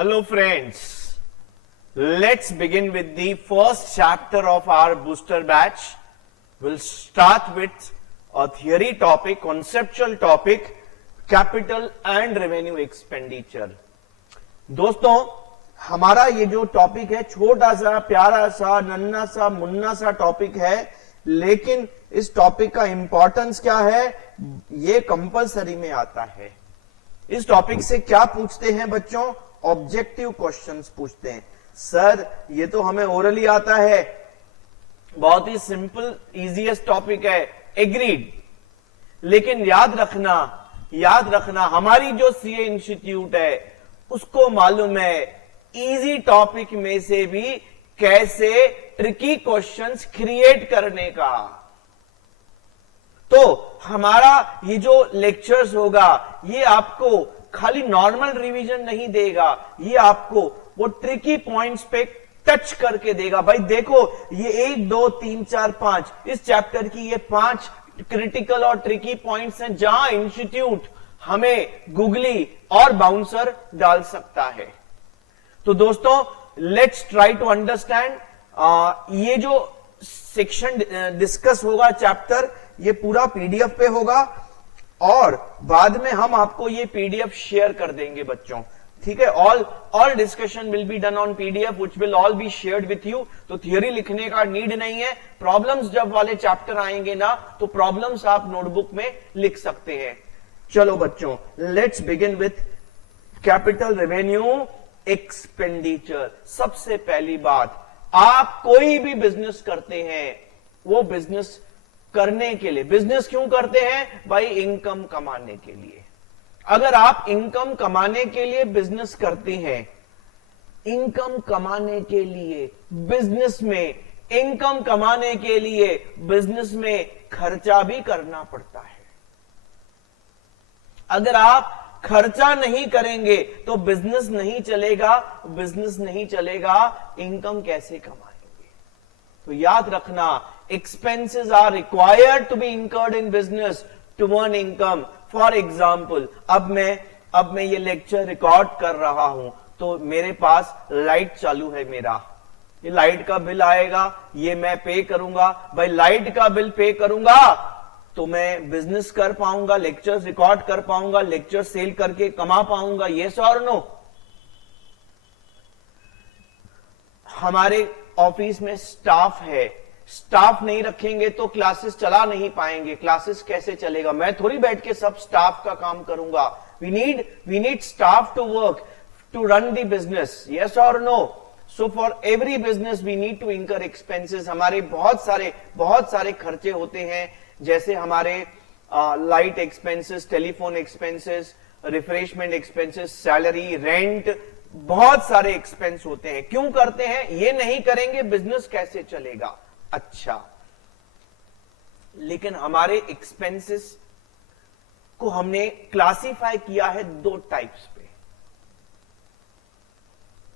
Hello friends, let's begin with the first chapter of our booster batch. We'll start with a theory topic, conceptual topic, capital and revenue expenditure. दोस्तों हमारा ये जो topic है छोटा सा प्यारा सा नन्ना सा मुन्ना सा टॉपिक है, लेकिन इस टॉपिक का इंपॉर्टेंस क्या है ये कंपलसरी में आता है। इस टॉपिक से क्या पूछते हैं बच्चों? ऑब्जेक्टिव क्वेश्चंस पूछते हैं। सर ये तो हमें ओरली आता है, बहुत ही सिंपल इजीएस्ट टॉपिक है, एग्रीड। लेकिन याद रखना हमारी जो सीए इंस्टीट्यूट है उसको मालूम है इजी टॉपिक में से भी कैसे ट्रिकी क्वेश्चंस क्रिएट करने का। तो हमारा ये जो लेक्चर्स होगा ये आपको खाली नॉर्मल रिवीजन नहीं देगा, ये आपको वो ट्रिकी पॉइंट्स पे टच करके देगा। भाई देखो ये 1 2 3 4 5 इस चैप्टर की ये 5 क्रिटिकल और ट्रिकी पॉइंट्स हैं जहां इंस्टीट्यूट हमें गुगली और बाउंसर डाल सकता है। तो दोस्तों लेट्स ट्राई टू अंडरस्टैंड। ये जो सेक्शन डिस्कस होगा चैप्टर, ये पूरा पीडीएफ पे होगा और बाद में हम आपको ये पीडीएफ शेयर कर देंगे बच्चों, ठीक है। All discussion will be done on PDF which will all be shared with you. तो थियोरी लिखने का नीड नहीं है। प्रॉब्लम्स जब वाले चैप्टर आएंगे ना तो प्रॉब्लम्स आप नोटबुक में लिख सकते हैं। चलो बच्चों let's begin with capital revenue expenditure. सबसे पहली बात, आप कोई भी बिजनेस करते हैं वो बिजनेस करने के लिए, बिजनेस क्यों करते हैं भाई? इनकम कमाने के लिए। अगर आप इनकम कमाने के लिए बिजनेस करते हैं, इनकम कमाने के लिए बिजनेस में, इनकम कमाने के लिए बिजनेस में खर्चा भी करना पड़ता है। अगर आप खर्चा नहीं करेंगे तो बिजनेस नहीं चलेगा, बिजनेस नहीं चलेगा इनकम कैसे कमाएंगे? तो याद रखना, expenses are required to be incurred in business to earn income. For example, अब मैं ये लेक्चर रिकॉर्ड कर रहा हूं तो मेरे पास लाइट चालू है, मेरा ये लाइट का बिल आएगा, ये मैं पे करूंगा। भाई लाइट का बिल पे करूंगा तो मैं बिजनेस कर पाऊंगा, लेक्चर्स रिकॉर्ड कर पाऊंगा, लेक्चर सेल करके कमा पाऊंगा। यस और नो? हमारे ऑफिस में स्टाफ है, स्टाफ नहीं रखेंगे तो क्लासेस चला नहीं पाएंगे। क्लासेस कैसे चलेगा? मैं थोड़ी बैठ के सब स्टाफ का काम करूंगा। We need staff to work to run the business. Yes और no? So for every business we need to incur expenses. हमारे बहुत सारे खर्चे होते हैं, जैसे हमारे light expenses, telephone expenses, refreshment expenses, salary, rent, बहुत सारे एक्सपेंस होते हैं। क्यों करते हैं? ये नहीं करेंगे बिजनेस कैसे चलेगा? अच्छा, लेकिन हमारे एक्सपेंसेस को हमने क्लासिफाई किया है 2 टाइप्स पे।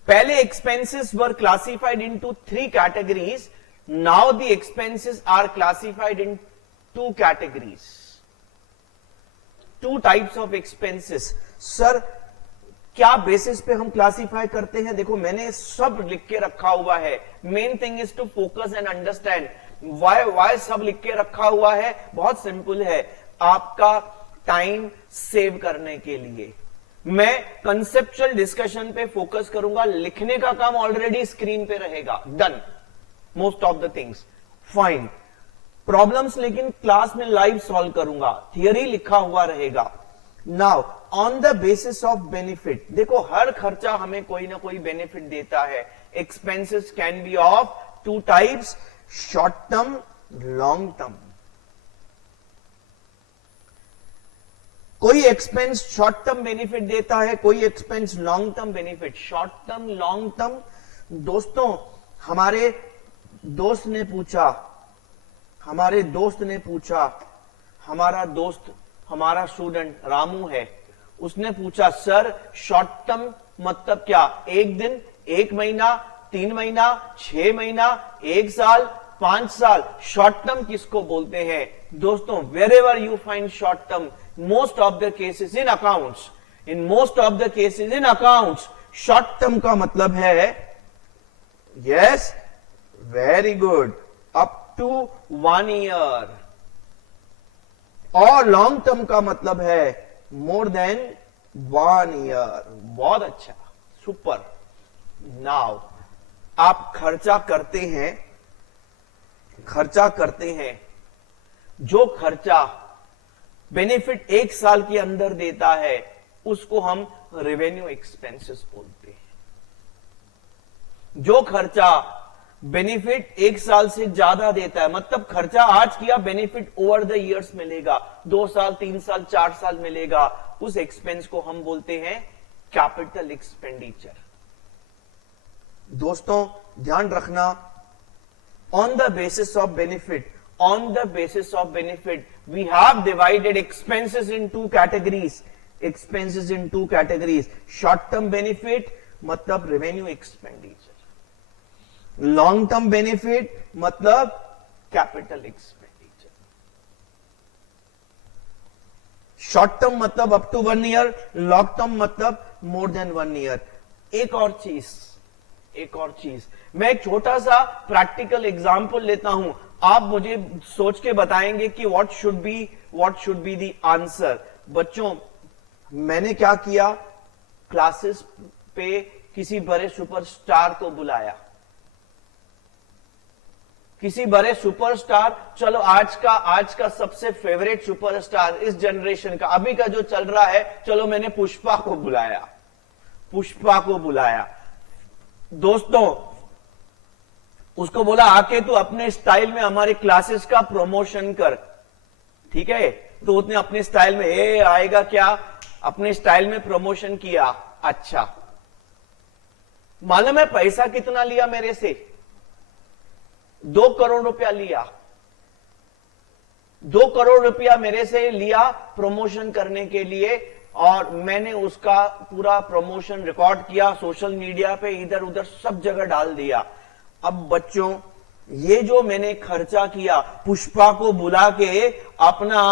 पहले expenses were classified into 3 categories. Now the expenses are classified in 2 categories, 2 types of expenses. Sir क्या बेसिस पे हम क्लासिफाई करते हैं? देखो मैंने सब लिख के रखा हुआ है। Main thing is to focus and understand why सब लिख के रखा हुआ है। बहुत सिंपल है, आपका टाइम सेव करने के लिए। मैं कंसेप्चुअल डिस्कशन पे फोकस करूंगा, लिखने का काम ऑलरेडी स्क्रीन पे रहेगा, done most of the things, fine. Problems लेकिन क्लास में लाइव सॉल्व करूंगा, थियरी लिखा हुआ रहेगा। Now on the basis of benefit, देखो हर खर्चा हमें कोई ना कोई बेनिफिट देता है। Expenses can be of 2 types, short term, long term. कोई एक्सपेंस शॉर्ट टर्म बेनिफिट देता है, कोई expense long term benefit. Short term, long term, दोस्तों हमारे दोस्त ने पूछा, हमारा स्टूडेंट रामू है, उसने पूछा सर शॉर्ट टर्म मतलब क्या? 1 दिन, 1 महीना, 3 महीना, 6 महीना, 1 साल, 5 साल? शॉर्ट टर्म किसको बोलते हैं? दोस्तों wherever you find short term, most of the cases in accounts, short term का मतलब है, yes, very good, up to 1 year, और लॉन्ग टर्म का मतलब है मोर देन 1 ईयर। बहुत अच्छा, सुपर। नाउ आप खर्चा करते हैं, जो खर्चा बेनिफिट 1 साल के अंदर देता है उसको हम रेवेन्यू एक्सपेंसेस बोलते हैं। जो खर्चा बेनिफिट 1 साल से ज्यादा देता है, मतलब खर्चा आज किया, बेनिफिट ओवर द इयर्स मिलेगा, 2 साल 3 साल 4 साल मिलेगा, उस एक्सपेंस को हम बोलते हैं कैपिटल एक्सपेंडिचर। दोस्तों ध्यान रखना, on the basis of benefit, we have divided expenses in 2 categories, short term benefit मतलब revenue expenditure, long term benefit मतलब कैपिटल एक्सपेंडिचर। शॉर्ट टर्म मतलब up to 1 year, long term मतलब मोर देन 1 ईयर। एक और चीज, मैं एक छोटा सा प्रैक्टिकल एग्जांपल लेता हूं, आप मुझे सोच के बताएंगे कि what should be the answer. बच्चों, मैंने क्या किया, क्लासेस पे किसी बड़े सुपरस्टार को बुलाया, चलो आज का सबसे फेवरेट सुपरस्टार इस जनरेशन का, अभी का जो चल रहा है, चलो मैंने पुष्पा को बुलाया। दोस्तों उसको बोला आके तू अपने स्टाइल में हमारे क्लासेस का प्रमोशन कर, ठीक है? तो उसने अपने स्टाइल में आएगा क्या, अपने स्टाइल में प्रमोशन किया। अच्छा, मालूम है पैसा कितना लिया मेरे से? 2 करोड़ रुपया लिया। 2 करोड़ रुपया मेरे से लिया प्रमोशन करने के लिए, और मैंने उसका पूरा प्रमोशन रिकॉर्ड किया, सोशल मीडिया पे इधर उधर सब जगह डाल दिया। अब बच्चों, ये जो मैंने खर्चा किया, पुष्पा को बुला के अपना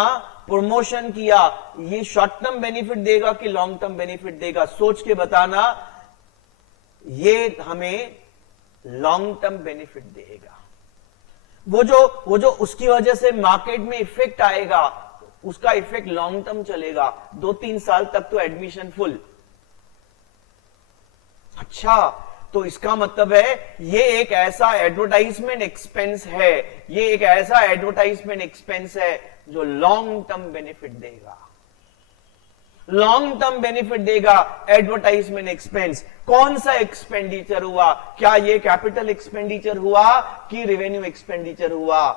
प्रमोशन किया, ये शॉर्ट टर्म बेनिफिट देगा कि लॉन्ग टर्म बेनिफिट देगा? सोच के बताना। ये हमें लॉन्ग टर्म बेनिफिट देगा। वो जो उसकी वजह से मार्केट में इफेक्ट आएगा, उसका इफेक्ट लॉन्ग टर्म चलेगा, 2-3 साल तक तो एडमिशन फुल। अच्छा, तो इसका मतलब है ये एक ऐसा एडवर्टाइजमेंट एक्सपेंस है, जो लॉन्ग टर्म बेनिफिट देगा। एडवर्टाइजमेंट एक्सपेंस कौन सा एक्सपेंडिचर हुआ? क्या ये कैपिटल एक्सपेंडिचर हुआ कि रेवेन्यू एक्सपेंडिचर हुआ?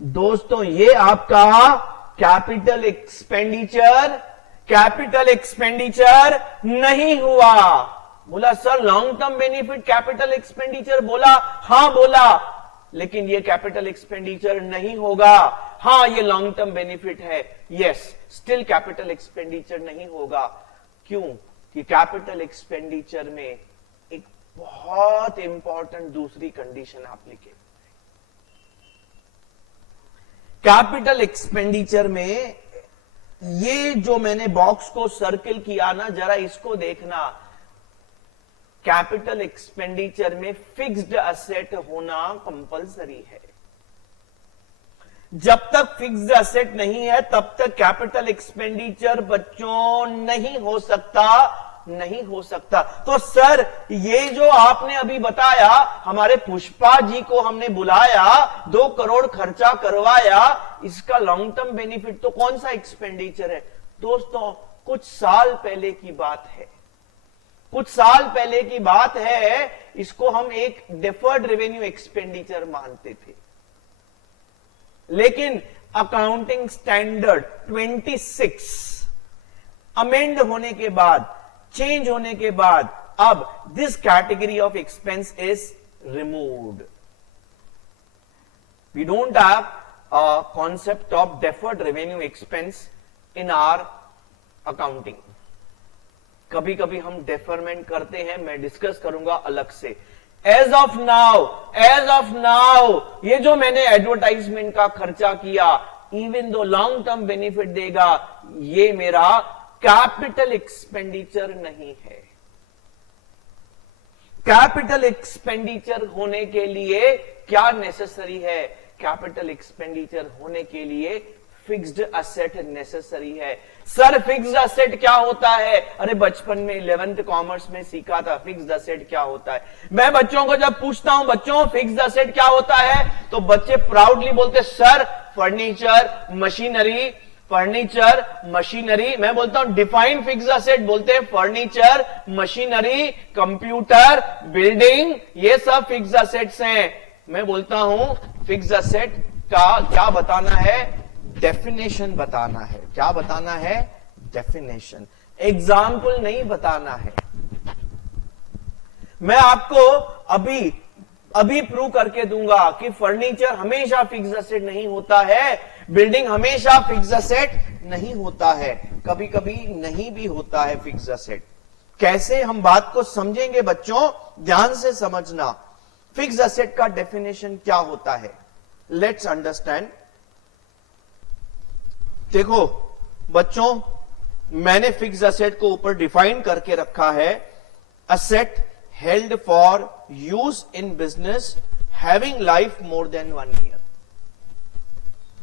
दोस्तों ये आपका कैपिटल एक्सपेंडिचर नहीं हुआ। बोला sir long term benefit capital expenditure, बोला हां बोला, लेकिन ये कैपिटल एक्सपेंडिचर नहीं होगा। हां ये लॉन्ग टर्म बेनिफिट है, यस, स्टिल कैपिटल एक्सपेंडिचर नहीं होगा। क्यों? कि कैपिटल एक्सपेंडिचर में एक बहुत इंपॉर्टेंट दूसरी कंडीशन एप्लीकेबल। कैपिटल एक्सपेंडिचर में ये जो मैंने बॉक्स को सर्किल किया ना, जरा इसको देखना। कैपिटल एक्सपेंडिचर में फिक्स्ड एसेट होना कंपलसरी है। जब तक फिक्स्ड एसेट नहीं है तब तक कैपिटल एक्सपेंडिचर बच्चों नहीं हो सकता। तो सर ये जो आपने अभी बताया, हमारे पुष्पा जी को हमने बुलाया, 2 करोड़ खर्चा करवाया, इसका लॉन्ग टर्म बेनिफिट तो कौन सा एक्सपेंडिचर है? दोस्तों कुछ साल पहले की बात है, इसको हम एक डिफर्ड रेवेन्यू एक्सपेंडिचर मानते थे। लेकिन अकाउंटिंग स्टैंडर्ड 26 अमेंड होने के बाद, चेंज होने के बाद, अब this category of expense is removed. We don't have a concept of deferred revenue expense in our accounting. कभी कभी हम डेफरमेंट करते हैं, मैं डिस्कस करूंगा अलग से। एज ऑफ नाउ ये जो मैंने एडवर्टाइजमेंट का खर्चा किया, even though long term benefit देगा, ये मेरा कैपिटल एक्सपेंडिचर नहीं है। कैपिटल एक्सपेंडिचर होने के लिए क्या नेसेसरी है? कैपिटल एक्सपेंडिचर होने के लिए फिक्स्ड असेट नेसेसरी है। सर फिक्स्ड असेट क्या होता है? अरे बचपन में 11th कॉमर्स में सीखा था फिक्स्ड असेट क्या होता है। मैं बच्चों को जब पूछता हूं बच्चों फिक्स्ड असेट क्या होता है, तो बच्चे प्राउडली बोलते sir furniture machinery, furniture machinery. मैं बोलता हूं डिफाइन फिक्स्ड असेट, बोलते हैं फर्नीचर मशीनरी कंप्यूटर बिल्डिंग, ये सब फिक्स्ड असेट्स हैं। मैं बोलता हूं फिक्स्ड असेट का क्या बताना है? डेफिनेशन बताना है। क्या बताना है? डेफिनेशन, एग्जाम्पल नहीं बताना है। मैं आपको अभी प्रूव करके दूंगा कि फर्नीचर हमेशा फिक्स्ड असेट नहीं होता है, बिल्डिंग हमेशा फिक्स्ड असेट नहीं होता है, कभी कभी नहीं भी होता है फिक्स्ड असेट। कैसे हम बात को समझेंगे बच्चों, ध्यान से समझना। फिक्स्ड असेट का डेफिनेशन क्या होता है, लेट्स अंडरस्टैंड। देखो बच्चों, मैंने फिक्स्ड असेट को ऊपर डिफाइन करके रखा है, asset held for use in business having life more than 1 year.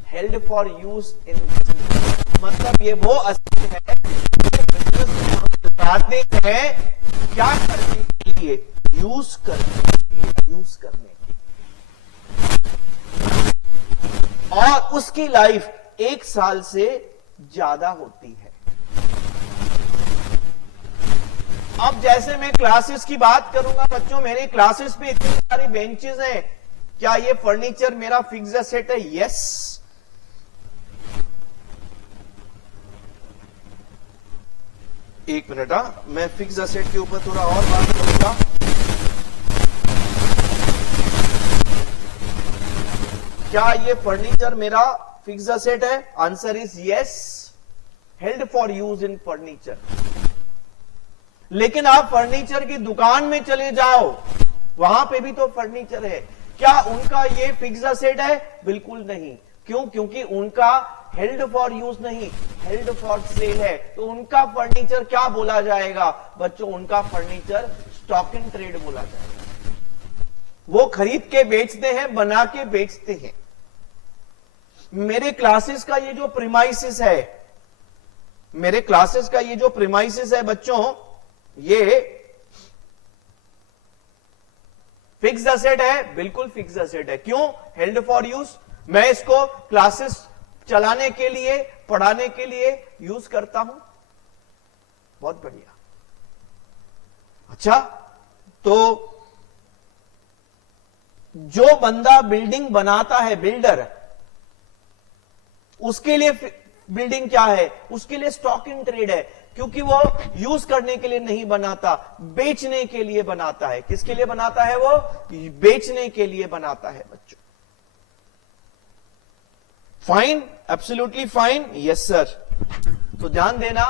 Held for use in business मतलब ये वो असेट है जो बिजनेस में हम लगाते हैं, क्या करने के लिए? यूज करने के लिए, यूज करने के लिए, और उसकी लाइफ 1 साल से ज्यादा होती है। अब जैसे मैं क्लासेस की बात करूंगा बच्चों, मेरे क्लासेस में इतनी सारी बेंचेस हैं, क्या ये फर्नीचर मेरा फिक्स्ड असेट है? यस। एक मिनट, मैं फिक्स्ड असेट के ऊपर थोड़ा और बात करूंगा। क्या ये फर्नीचर मेरा फिक्स्ड असेट है? Answer is yes, held for use in furniture. लेकिन आप फर्नीचर की दुकान में चले जाओ, वहां पे भी तो फर्नीचर है, क्या उनका ये फिक्स्ड असेट है? बिल्कुल नहीं। क्यों? क्योंकि उनका हेल्ड फॉर यूज नहीं, हेल्ड फॉर सेल है। तो उनका फर्नीचर क्या बोला जाएगा बच्चों? उनका फर्नीचर स्टॉक इन ट्रेड बोला जाएगा। वो खरीद के बेचते हैं, बना के बेचते हैं। मेरे क्लासेस का ये जो प्रीमाइसिस है, मेरे क्लासेस का ये जो प्रीमाइसिस है बच्चों, ये फिक्स्ड असेट है, बिल्कुल फिक्स्ड असेट है। क्यों? Held for use. मैं इसको क्लासेस चलाने के लिए, पढ़ाने के लिए यूज करता हूं। बहुत बढ़िया। अच्छा, तो जो बंदा बिल्डिंग बनाता है, बिल्डर, उसके लिए बिल्डिंग क्या है? उसके लिए स्टॉक इन ट्रेड है, क्योंकि वो यूज करने के लिए नहीं बनाता, बेचने के लिए बनाता है। किसके लिए बनाता है? वो बेचने के लिए बनाता है बच्चों। Fine, absolutely fine, yes sir. तो ध्यान देना,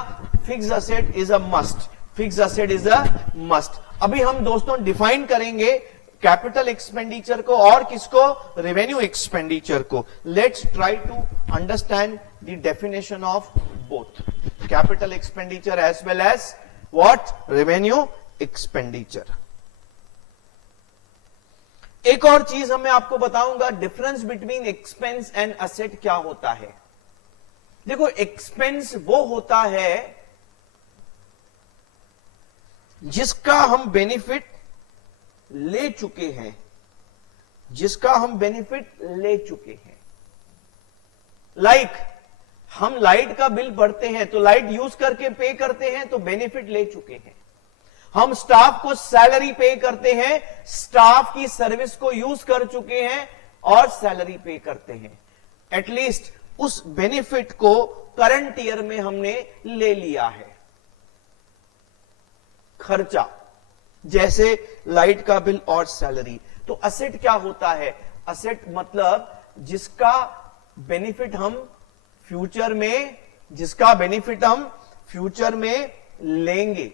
fixed asset is a must, fixed asset is a must. अभी हम दोस्तों डिफाइन करेंगे कैपिटल एक्सपेंडिचर को और किसको? रेवेन्यू एक्सपेंडिचर को। Let's try to understand the definition of both capital expenditure as well as what? Revenue expenditure. एक और चीज मैं आपको बताऊंगा, difference between expense and asset क्या होता है। देखो, एक्सपेंस वो होता है जिसका हम बेनिफिट ले चुके हैं, जिसका हम बेनिफिट ले चुके हैं। लाइक हम लाइट का बिल भरते हैं तो लाइट यूज करके पे करते हैं, तो बेनिफिट ले चुके हैं। हम स्टाफ को सैलरी पे करते हैं, स्टाफ की सर्विस को यूज कर चुके हैं और सैलरी पे करते हैं। एटलीस्ट उस बेनिफिट को करंट ईयर में हमने ले लिया है। खर्चा जैसे लाइट का बिल और सैलरी। तो असेट क्या होता है? असेट मतलब जिसका बेनिफिट हम फ्यूचर में, जिसका बेनिफिट हम फ्यूचर में लेंगे।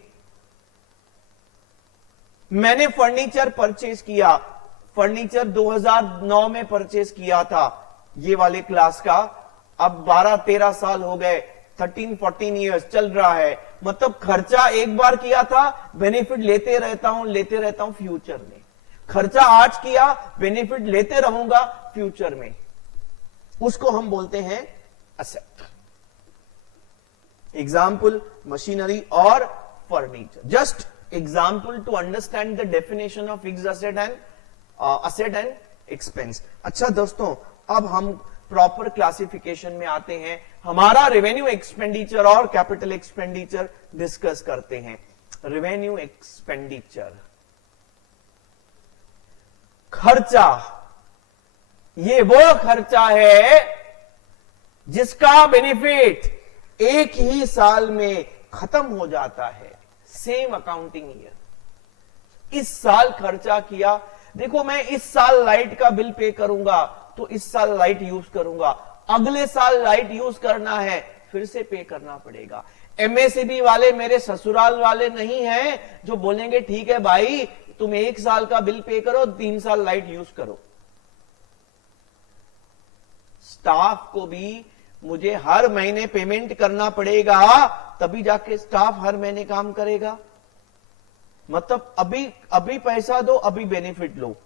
मैंने फर्नीचर परचेज किया, फर्नीचर 2009 में परचेज किया था, ये वाले क्लास का। अब 12-13 साल हो गए, 13-14 ईयर्स चल रहा है, मतलब खर्चा एक बार किया था, बेनिफिट लेते रहता हूं फ्यूचर में। खर्चा आज किया, बेनिफिट लेते रहूंगा फ्यूचर में, उसको हम बोलते हैं असेट। एग्जाम्पल मशीनरी और furniture, just example to understand the definition of fixed asset and expense. अच्छा दोस्तों, अब हम प्रॉपर क्लासिफिकेशन में आते हैं, हमारा रेवेन्यू एक्सपेंडिचर और कैपिटल एक्सपेंडिचर डिस्कस करते हैं। रेवेन्यू एक्सपेंडिचर, खर्चा, ये वो खर्चा है जिसका बेनिफिट एक ही साल में खत्म हो जाता है, सेम अकाउंटिंग ईयर। इस साल खर्चा किया, देखो मैं इस साल लाइट का बिल पे करूंगा तो इस साल लाइट यूज करूंगा, अगले साल लाइट यूज करना है फिर से पे करना पड़ेगा। एमएससीबी वाले मेरे ससुराल वाले नहीं हैं जो बोलेंगे ठीक है भाई तुम एक साल का बिल पे करो, 3 साल लाइट यूज करो। स्टाफ को भी मुझे हर महीने पेमेंट करना पड़ेगा, तभी जाके स्टाफ हर महीने काम करेगा। मतलब अभी पैसा दो, अभी बेनिफिट लो,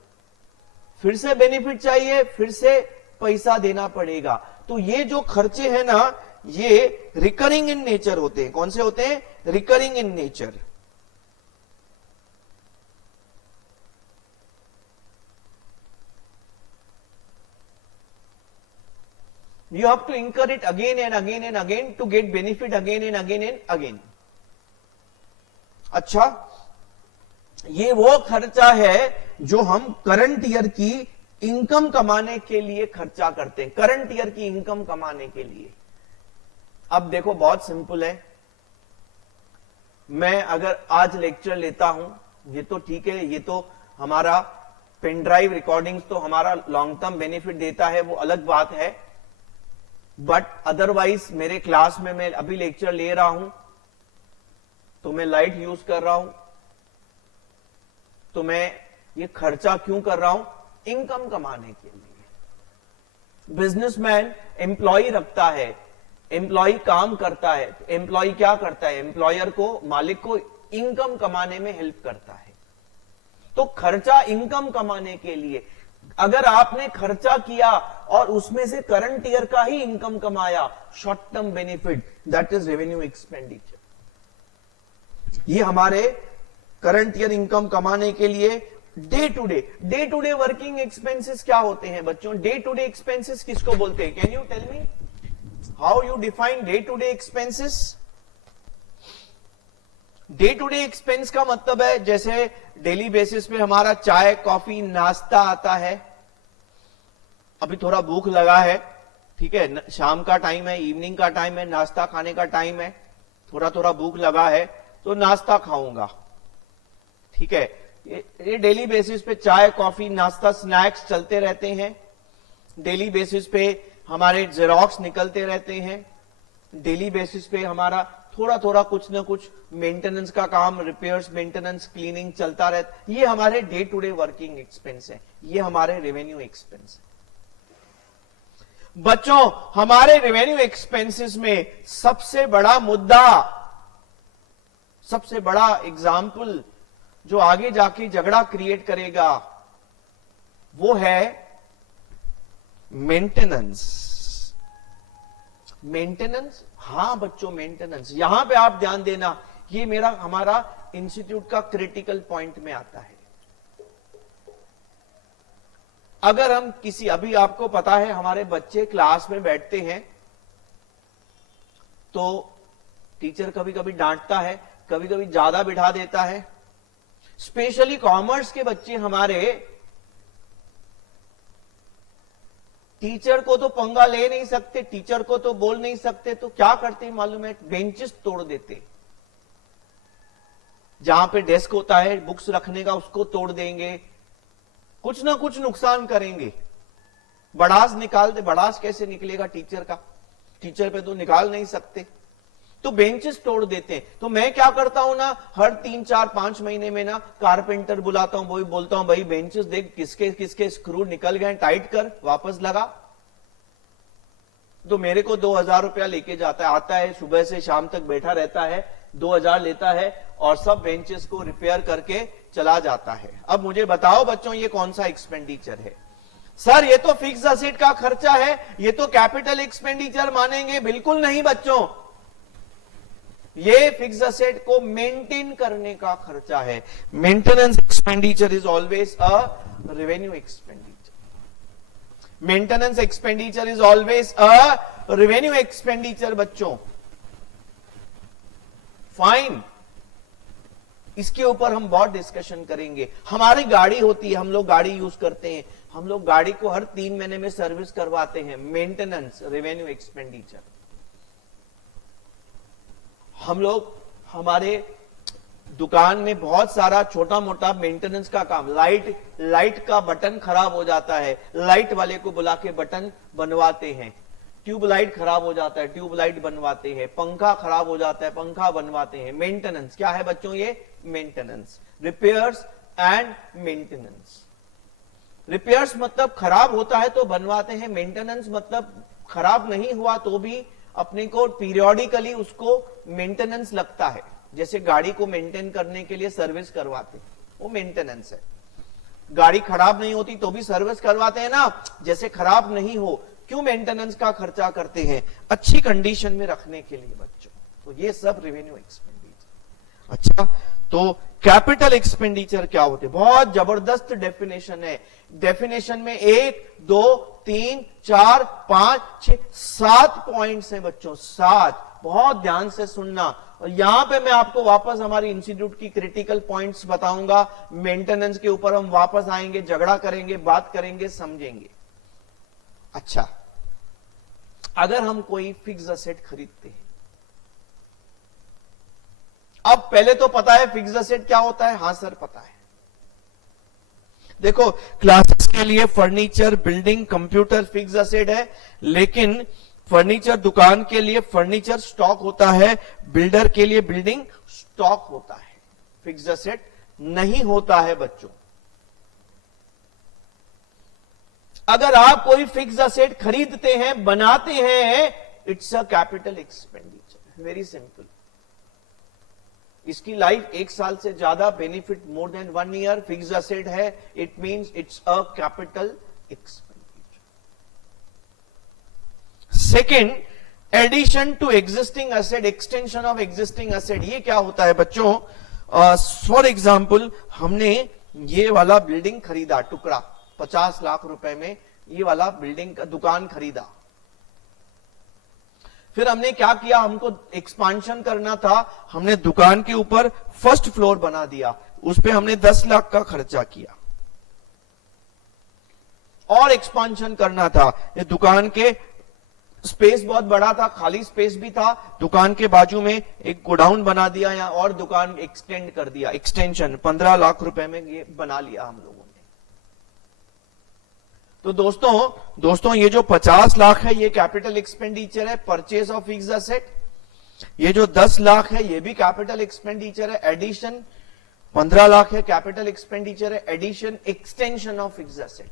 फिर से बेनिफिट चाहिए, फिर से पैसा देना पड़ेगा। तो ये जो खर्चे हैं ना, ये रिकरिंग इन नेचर होते हैं। कौन से होते हैं? Recurring in nature. You have to incur it again and again and again to get benefit again and again and again. अच्छा, ये वो खर्चा है जो हम करंट ईयर की इनकम कमाने के लिए खर्चा करते हैं, करंट ईयर की इनकम कमाने के लिए। अब देखो बहुत सिंपल है, मैं अगर आज लेक्चर लेता हूं, ये तो ठीक है, ये तो हमारा पेन ड्राइव रिकॉर्डिंग्स तो हमारा लॉन्ग टर्म बेनिफिट देता है, वो अलग बात है। बट अदरवाइज मेरे क्लास में मैं अभी लेक्चर ले रहा हूं तो मैं लाइट यूज कर रहा हूं, तो मैं ये खर्चा क्यों कर रहा हूं? इनकम कमाने के लिए। बिजनेसमैन एम्प्लॉय रखता है, एम्प्लॉय काम करता है, एम्प्लॉय क्या करता है? एम्प्लॉयर को, मालिक को इनकम कमाने में हेल्प करता है। तो खर्चा इनकम कमाने के लिए। अगर आपने खर्चा किया और उसमें से करंट ईयर का ही इनकम कमाया, short term benefit, that is revenue expenditure. ये हमारे करंट ईयर इनकम कमाने के लिए day to day working expenses क्या होते हैं बच्चों? डे टू डे एक्सपेंसेस किसको बोलते हैं? Can you tell me how you define day to day expenses? Day to day expense का मतलब है जैसे डेली बेसिस पे हमारा चाय, कॉफी, नाश्ता आता है। अभी थोड़ा भूख लगा है, ठीक है, शाम का टाइम है, इवनिंग का टाइम है, नाश्ता खाने का टाइम है, थोड़ा थोड़ा भूख लगा है तो नाश्ता खाऊंगा, ठीक है। ये डेली बेसिस पे चाय, कॉफी, नाश्ता, स्नैक्स चलते रहते हैं। डेली बेसिस पे हमारे जेरोक्स निकलते रहते हैं। डेली बेसिस पे हमारा थोड़ा थोड़ा कुछ ना कुछ मेंटेनेंस का काम, रिपेयर्स, मेंटेनेंस, क्लीनिंग चलता रहता। ये हमारे day to day working expense है, ये हमारे रेवेन्यू एक्सपेंस है। बच्चों, हमारे रेवेन्यू एक्सपेंसेस में सबसे बड़ा मुद्दा, सबसे बड़ा एग्जाम्पल जो आगे जाके झगड़ा क्रिएट करेगा वो है मेंटेनेंस। मेंटेनेंस, हां बच्चों, मेंटेनेंस। यहां पे आप ध्यान देना, ये हमारा इंस्टीट्यूट का क्रिटिकल पॉइंट में आता है। अगर हम किसी, अभी आपको पता है हमारे बच्चे क्लास में बैठते हैं तो टीचर कभी कभी डांटता है, कभी कभी ज्यादा बिठा देता है। स्पेशली कॉमर्स के बच्चे हमारे टीचर को तो पंगा ले नहीं सकते, टीचर को तो बोल नहीं सकते, तो क्या करते हैं मालूम है? बेंचेस तोड़ देते। जहां पे डेस्क होता है बुक्स रखने का, उसको तोड़ देंगे, कुछ ना कुछ नुकसान करेंगे। बड़ास निकाल दे, बड़ास कैसे निकलेगा टीचर का? टीचर पे तो निकाल नहीं सकते, तो बेंचेस तोड़ देते हैं। तो मैं क्या करता हूं ना, हर 3, 4, 5 महीने में ना कारपेंटर बुलाता हूं, वही बोलता हूं भाई बेंचेस देख किसके किसके स्क्रू निकल गए, टाइट कर, वापस लगा। तो मेरे को 2000 रुपया लेके जाता है, आता है सुबह से शाम तक बैठा रहता है, 2000 लेता है और सब बेंचेस को रिपेयर करके चला जाता है। अब मुझे बताओ बच्चों ये कौन सा एक्सपेंडिचर है? सर ये तो फिक्स असेट का खर्चा है, ये तो कैपिटल एक्सपेंडिचर मानेंगे। बिल्कुल नहीं बच्चों, ये फिक्स असेट को मेंटेन करने का खर्चा है। Maintenance expenditure is always a revenue expenditure. Maintenance expenditure is always a revenue expenditure बच्चों। फाइन, इसके ऊपर हम बहुत डिस्कशन करेंगे। हमारी गाड़ी होती है, हम लोग गाड़ी यूज करते हैं, हम लोग गाड़ी को हर 3 महीने में सर्विस करवाते हैं। Maintenance revenue expenditure. हम लोग हमारे दुकान में बहुत सारा छोटा मोटा मेंटेनेंस का काम, लाइट का बटन खराब हो जाता है, लाइट वाले को बुला के बटन बनवाते हैं। ट्यूबलाइट खराब हो जाता है, ट्यूबलाइट बनवाते हैं। पंखा खराब हो जाता है, पंखा बनवाते हैं। मेंटेनेंस क्या है बच्चों? ये maintenance, repairs and maintenance. Repairs मतलब खराब होता है तो बनवाते हैं, मेंटेनेंस मतलब खराब नहीं हुआ तो भी अपने को पीरियोडिकली उसको मेंटेनेंस लगता है। जैसे गाड़ी को मेंटेन करने के लिए सर्विस करवाते हैं, वो मेंटेनेंस है। गाड़ी खराब नहीं होती तो भी सर्विस करवाते हैं ना, जैसे खराब नहीं हो। क्यों मेंटेनेंस का खर्चा करते हैं? अच्छी कंडीशन में रखने के लिए बच्चों। तो ये सब रेवेन्यू एक्सपेंडिचर। अच्छा, तो कैपिटल एक्सपेंडिचर क्या होते हैं? बहुत जबरदस्त डेफिनेशन है। डेफिनेशन में 1 2 3 4 5 6 7 पॉइंट्स हैं बच्चों, 7। बहुत ध्यान से सुनना। और यहां पे मैं आपको वापस हमारी इंस्टीट्यूट की क्रिटिकल पॉइंट्स बताऊंगा। मेंटेनेंस के ऊपर हम वापस आएंगे, झगड़ा करेंगे, बात करेंगे, समझेंगे। अच्छा, अगर हम कोई फिक्स असेट खरीदते हैं, अब पहले तो पता है फिक्स असेट क्या होता है? हां सर पता है। देखो, क्लासेस के लिए furniture, building, computer fix asset है, लेकिन फर्नीचर दुकान के लिए फर्नीचर स्टॉक होता है, बिल्डर के लिए बिल्डिंग स्टॉक होता है, फिक्स असेट नहीं होता है बच्चों। अगर आप कोई फिक्स असेट खरीदते हैं, बनाते हैं, it's a capital expenditure. Very simple. इसकी लाइफ 1 साल से ज्यादा, benefit more than 1 year, fixed asset है, it means it's a capital expenditure. Second, addition to existing asset, extension of existing asset. ये क्या होता है बच्चों? फॉर एग्जाम्पल, हमने ये वाला बिल्डिंग खरीदा, टुकड़ा 50 लाख रुपए में ये वाला बिल्डिंग का दुकान खरीदा। फिर हमने क्या किया? हमको एक्सपांशन करना था, हमने दुकान के ऊपर फर्स्ट फ्लोर बना दिया, उस पे हमने 10 लाख का खर्चा किया। और एक्सपांशन करना था, ये दुकान के स्पेस बहुत बड़ा था, खाली स्पेस भी था, दुकान के बाजू में एक गोडाउन बना दिया या और दुकान एक्सटेंड कर दिया। एक्सटेंशन 15 लाख रुपए में ये बना लिया हम लोगों ने। तो दोस्तों ये जो 50 लाख है ये कैपिटल एक्सपेंडिचर है, परचेज ऑफ फिक्स असेट। ये जो 10 लाख है ये भी कैपिटल एक्सपेंडिचर है। एडिशन 15 लाख है, कैपिटल एक्सपेंडिचर है। Addition extension of fix asset,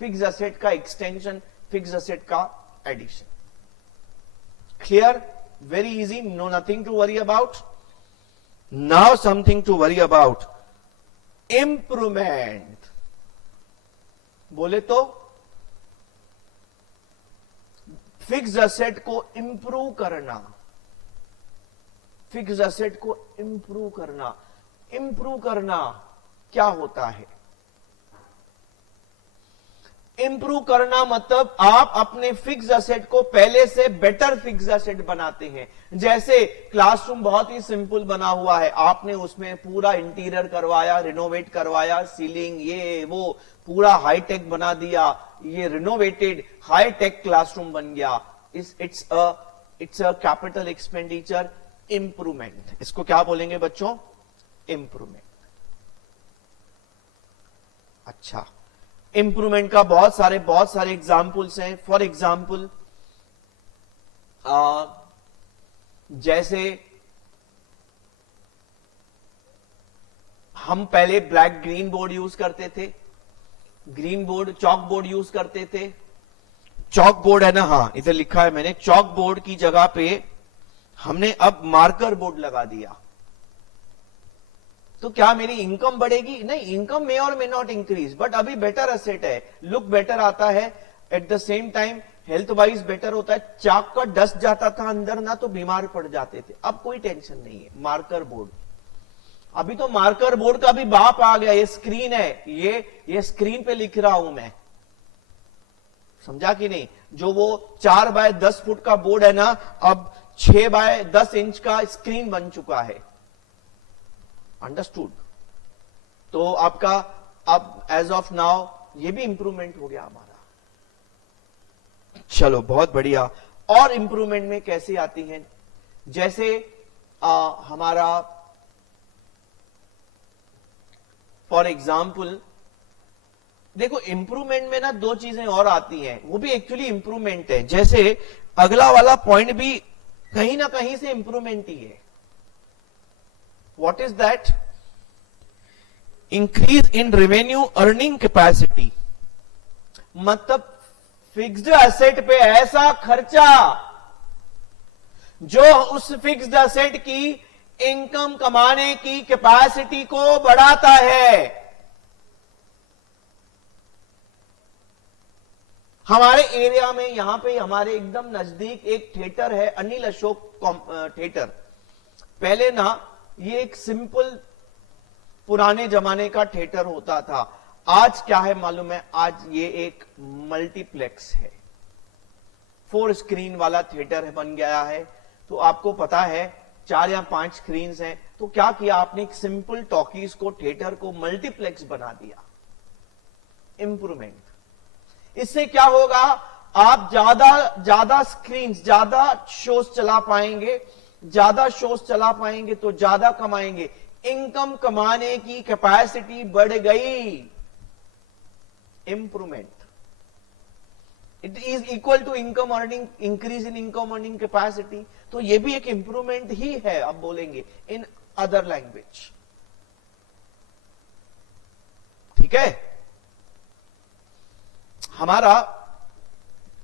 fix asset का एक्सटेंशन, फिक्स असेट का addition. Clear? Very easy, no nothing to worry about. Now something to worry about, improvement. बोले तो फिक्स असेट को improve करना, fix asset को improve करना। Improve करना क्या होता है? इंप्रूव करना मतलब आप अपने फिक्स असेट को पहले से बेटर फिक्स असेट बनाते हैं। जैसे क्लासरूम बहुत ही सिंपल बना हुआ है, आपने उसमें पूरा इंटीरियर करवाया, रिनोवेट करवाया, सीलिंग ये वो पूरा हाईटेक बना दिया, ये रिनोवेटेड हाईटेक क्लासरूम बन गया। It's a capital expenditure improvement. इसको क्या बोलेंगे बच्चों? इंप्रूवमेंट। अच्छा, इंप्रूवमेंट का बहुत सारे एग्जाम्पल्स हैं। फॉर एग्जाम्पल, जैसे हम पहले ब्लैक ग्रीन बोर्ड यूज करते थे, green board, chalk board use करते थे। चौक बोर्ड है ना, हाँ इधर लिखा है मैंने, चौक बोर्ड की जगह पे हमने अब मार्कर बोर्ड लगा दिया, तो क्या मेरी इनकम बढ़ेगी? नहीं, इनकम मे और मे नॉट इंक्रीज, बट अभी बेटर एसेट है, लुक बेटर आता है, at the same time health wise better होता है। चाक का डस्ट जाता था अंदर ना तो बीमार पड़ जाते थे, अब कोई टेंशन नहीं है। मार्कर बोर्ड, अभी तो मार्कर बोर्ड का भी बाप आ गया, ये स्क्रीन है, ये स्क्रीन पे लिख रहा हूं मैं, समझा कि नहीं? जो वो 4 बाय 10 फुट का बोर्ड है ना, अब 6 बाय 10 इंच का स्क्रीन बन चुका है। अंडरस्टूड? तो आपका अब एज ऑफ नाउ ये भी इंप्रूवमेंट हो गया हमारा। चलो बहुत बढ़िया। और इंप्रूवमेंट में कैसे आती हैं? जैसे हमारा फॉर एग्जाम्पल देखो, इंप्रूवमेंट में ना 2 चीजें और आती हैं, वो भी एक्चुअली इंप्रूवमेंट है। जैसे अगला वाला पॉइंट भी कहीं ना कहीं से इंप्रूवमेंट ही है। What is that? Increase in revenue earning capacity, मतलब फिक्स्ड एसेट पे ऐसा खर्चा जो उस फिक्स्ड एसेट की इनकम कमाने की कैपेसिटी को बढ़ाता है। हमारे एरिया में यहां पे हमारे एकदम नजदीक एक थिएटर है, अनिल अशोक थिएटर। पहले ना ये एक सिंपल पुराने जमाने का थिएटर होता था, आज क्या है मालूम है? आज ये एक मल्टीप्लेक्स है, 4 स्क्रीन वाला थिएटर बन गया है। तो आपको पता है 4 या 5 स्क्रीन हैं, तो क्या किया आपने? एक सिंपल टॉकीज को, थिएटर को मल्टीप्लेक्स बना दिया। इंप्रूवमेंट। इससे क्या होगा? आप ज्यादा स्क्रीन, ज्यादा शोज चला पाएंगे, ज्यादा शोज चला पाएंगे तो ज्यादा कमाएंगे, इनकम कमाने की कैपेसिटी बढ़ गई। Improvement, it is equal to income earning, increase in income earning capacity. तो ये भी एक इंप्रूवमेंट ही है, अब बोलेंगे इन अदर लैंग्वेज। ठीक है? हमारा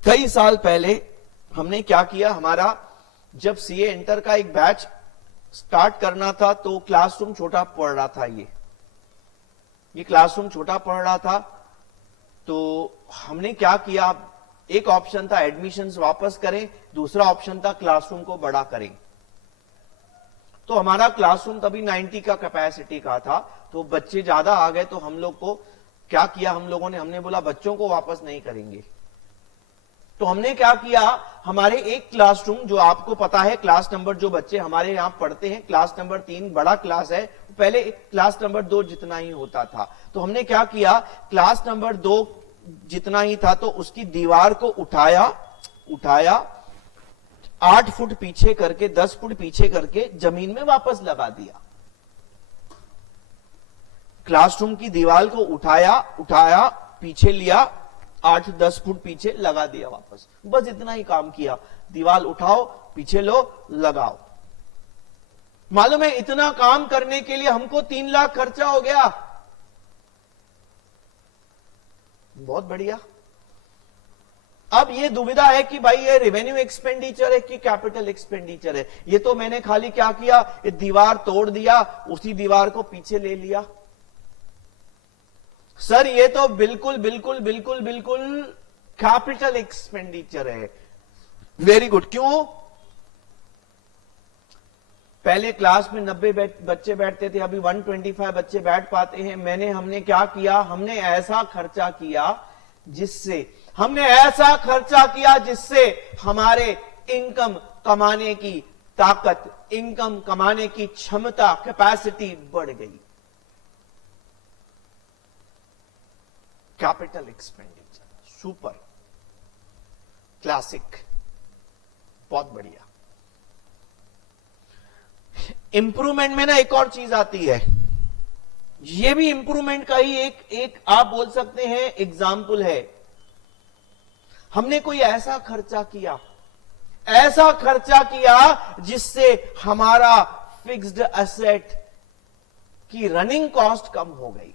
कई साल पहले हमने क्या किया, हमारा जब सीए इंटर का एक बैच स्टार्ट करना था तो क्लासरूम छोटा पड़ रहा था, ये क्लासरूम छोटा पड़ रहा था, तो हमने क्या किया, एक ऑप्शन था एडमिशंस वापस करें, दूसरा ऑप्शन था क्लासरूम को बड़ा करें। तो हमारा क्लासरूम तभी 90 का कैपेसिटी का था, तो बच्चे ज्यादा आ गए, तो हम लोग को क्या किया, हम लोगों ने, हमने बोला बच्चों को वापस नहीं करेंगे। तो हमने क्या किया, हमारे एक क्लासरूम, जो आपको पता है क्लास नंबर, जो बच्चे हमारे यहां पढ़ते हैं, क्लास नंबर 3 बड़ा क्लास है, पहले क्लास नंबर 2 जितना ही होता था। तो हमने क्या किया, क्लास नंबर 2 जितना ही था, तो उसकी दीवार को उठाया 8 फुट पीछे करके, 10 फुट पीछे करके जमीन में वापस लगा दिया। क्लासरूम की दीवार को उठाया पीछे लिया, 8-10 फुट पीछे लगा दिया वापस, बस इतना ही काम किया। दीवार उठाओ, पीछे लो, लगाओ। मालूम है इतना काम करने के लिए हमको 3 लाख खर्चा हो गया। बहुत बढ़िया। अब ये दुविधा है कि भाई ये रेवेन्यू एक्सपेंडिचर है कि कैपिटल एक्सपेंडिचर है। ये तो मैंने खाली क्या किया, दीवार तोड़ दिया, उसी दीवार को पीछे ले लिया। सर ये तो बिल्कुल कैपिटल एक्सपेंडिचर है। Very good. क्यों? पहले क्लास में 90 बच्चे बैठते थे, अभी 125 बच्चे बैठ पाते हैं। हमने क्या किया, हमने ऐसा खर्चा किया जिससे हमारे इनकम कमाने की ताकत, इनकम कमाने की क्षमता, कैपेसिटी बढ़ गई। कैपिटल एक्सपेंडिचर, सुपर, क्लासिक, बहुत बढ़िया। इंप्रूवमेंट में ना एक और चीज आती है, ये भी इंप्रूवमेंट का ही एक आप बोल सकते हैं एग्जाम्पल है। हमने कोई ऐसा खर्चा किया जिससे हमारा फिक्स्ड एसेट की रनिंग कॉस्ट कम हो गई।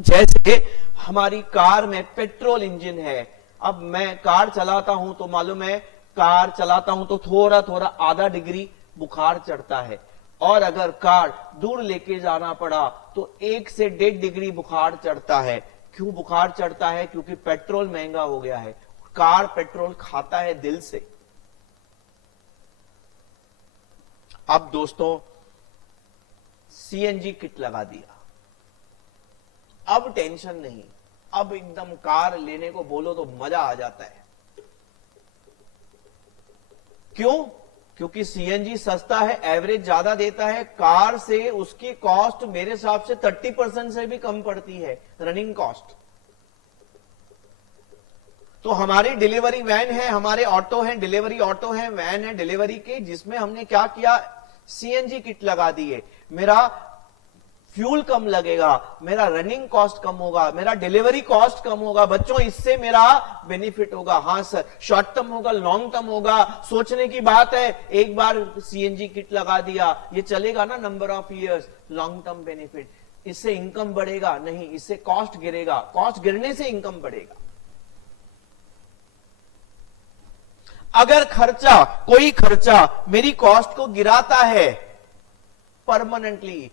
जैसे हमारी कार में पेट्रोल इंजन है, अब मैं कार चलाता हूं तो मालूम है, कार चलाता हूं तो थोड़ा थोड़ा आधा डिग्री बुखार चढ़ता है, और अगर कार दूर लेके जाना पड़ा तो 1 से 1.5 डिग्री बुखार चढ़ता है। क्यों बुखार चढ़ता है? क्योंकि पेट्रोल महंगा हो गया है। कार पेट्रोल खाता है दिल से। अब दोस्तों सीएनजी किट लगा दिया, अब टेंशन नहीं, अब एकदम कार लेने को बोलो तो मजा आ जाता है। क्यों? क्योंकि सीएनजी सस्ता है, एवरेज ज्यादा देता है, कार से उसकी कॉस्ट मेरे हिसाब से 30% से भी कम पड़ती है, रनिंग कॉस्ट। तो हमारी डिलीवरी वैन है, हमारे ऑटो हैं, डिलीवरी ऑटो है, वैन है डिलीवरी के, जिसमें हमने क्या किया, सीएनजी किट लगा दी है। मेरा फ्यूल कम लगेगा, मेरा रनिंग कॉस्ट कम होगा, मेरा डिलीवरी कॉस्ट कम होगा। बच्चों इससे मेरा बेनिफिट होगा। हां सर, शॉर्ट टर्म होगा, लॉन्ग टर्म होगा, सोचने की बात है। एक बार सीएनजी किट लगा दिया, ये चलेगा ना number of years, long term benefit. इससे इनकम बढ़ेगा नहीं, इससे कॉस्ट गिरेगा, कॉस्ट गिरने से इनकम बढ़ेगा। अगर खर्चा, कोई खर्चा मेरी कॉस्ट को गिराता है परमानेंटली,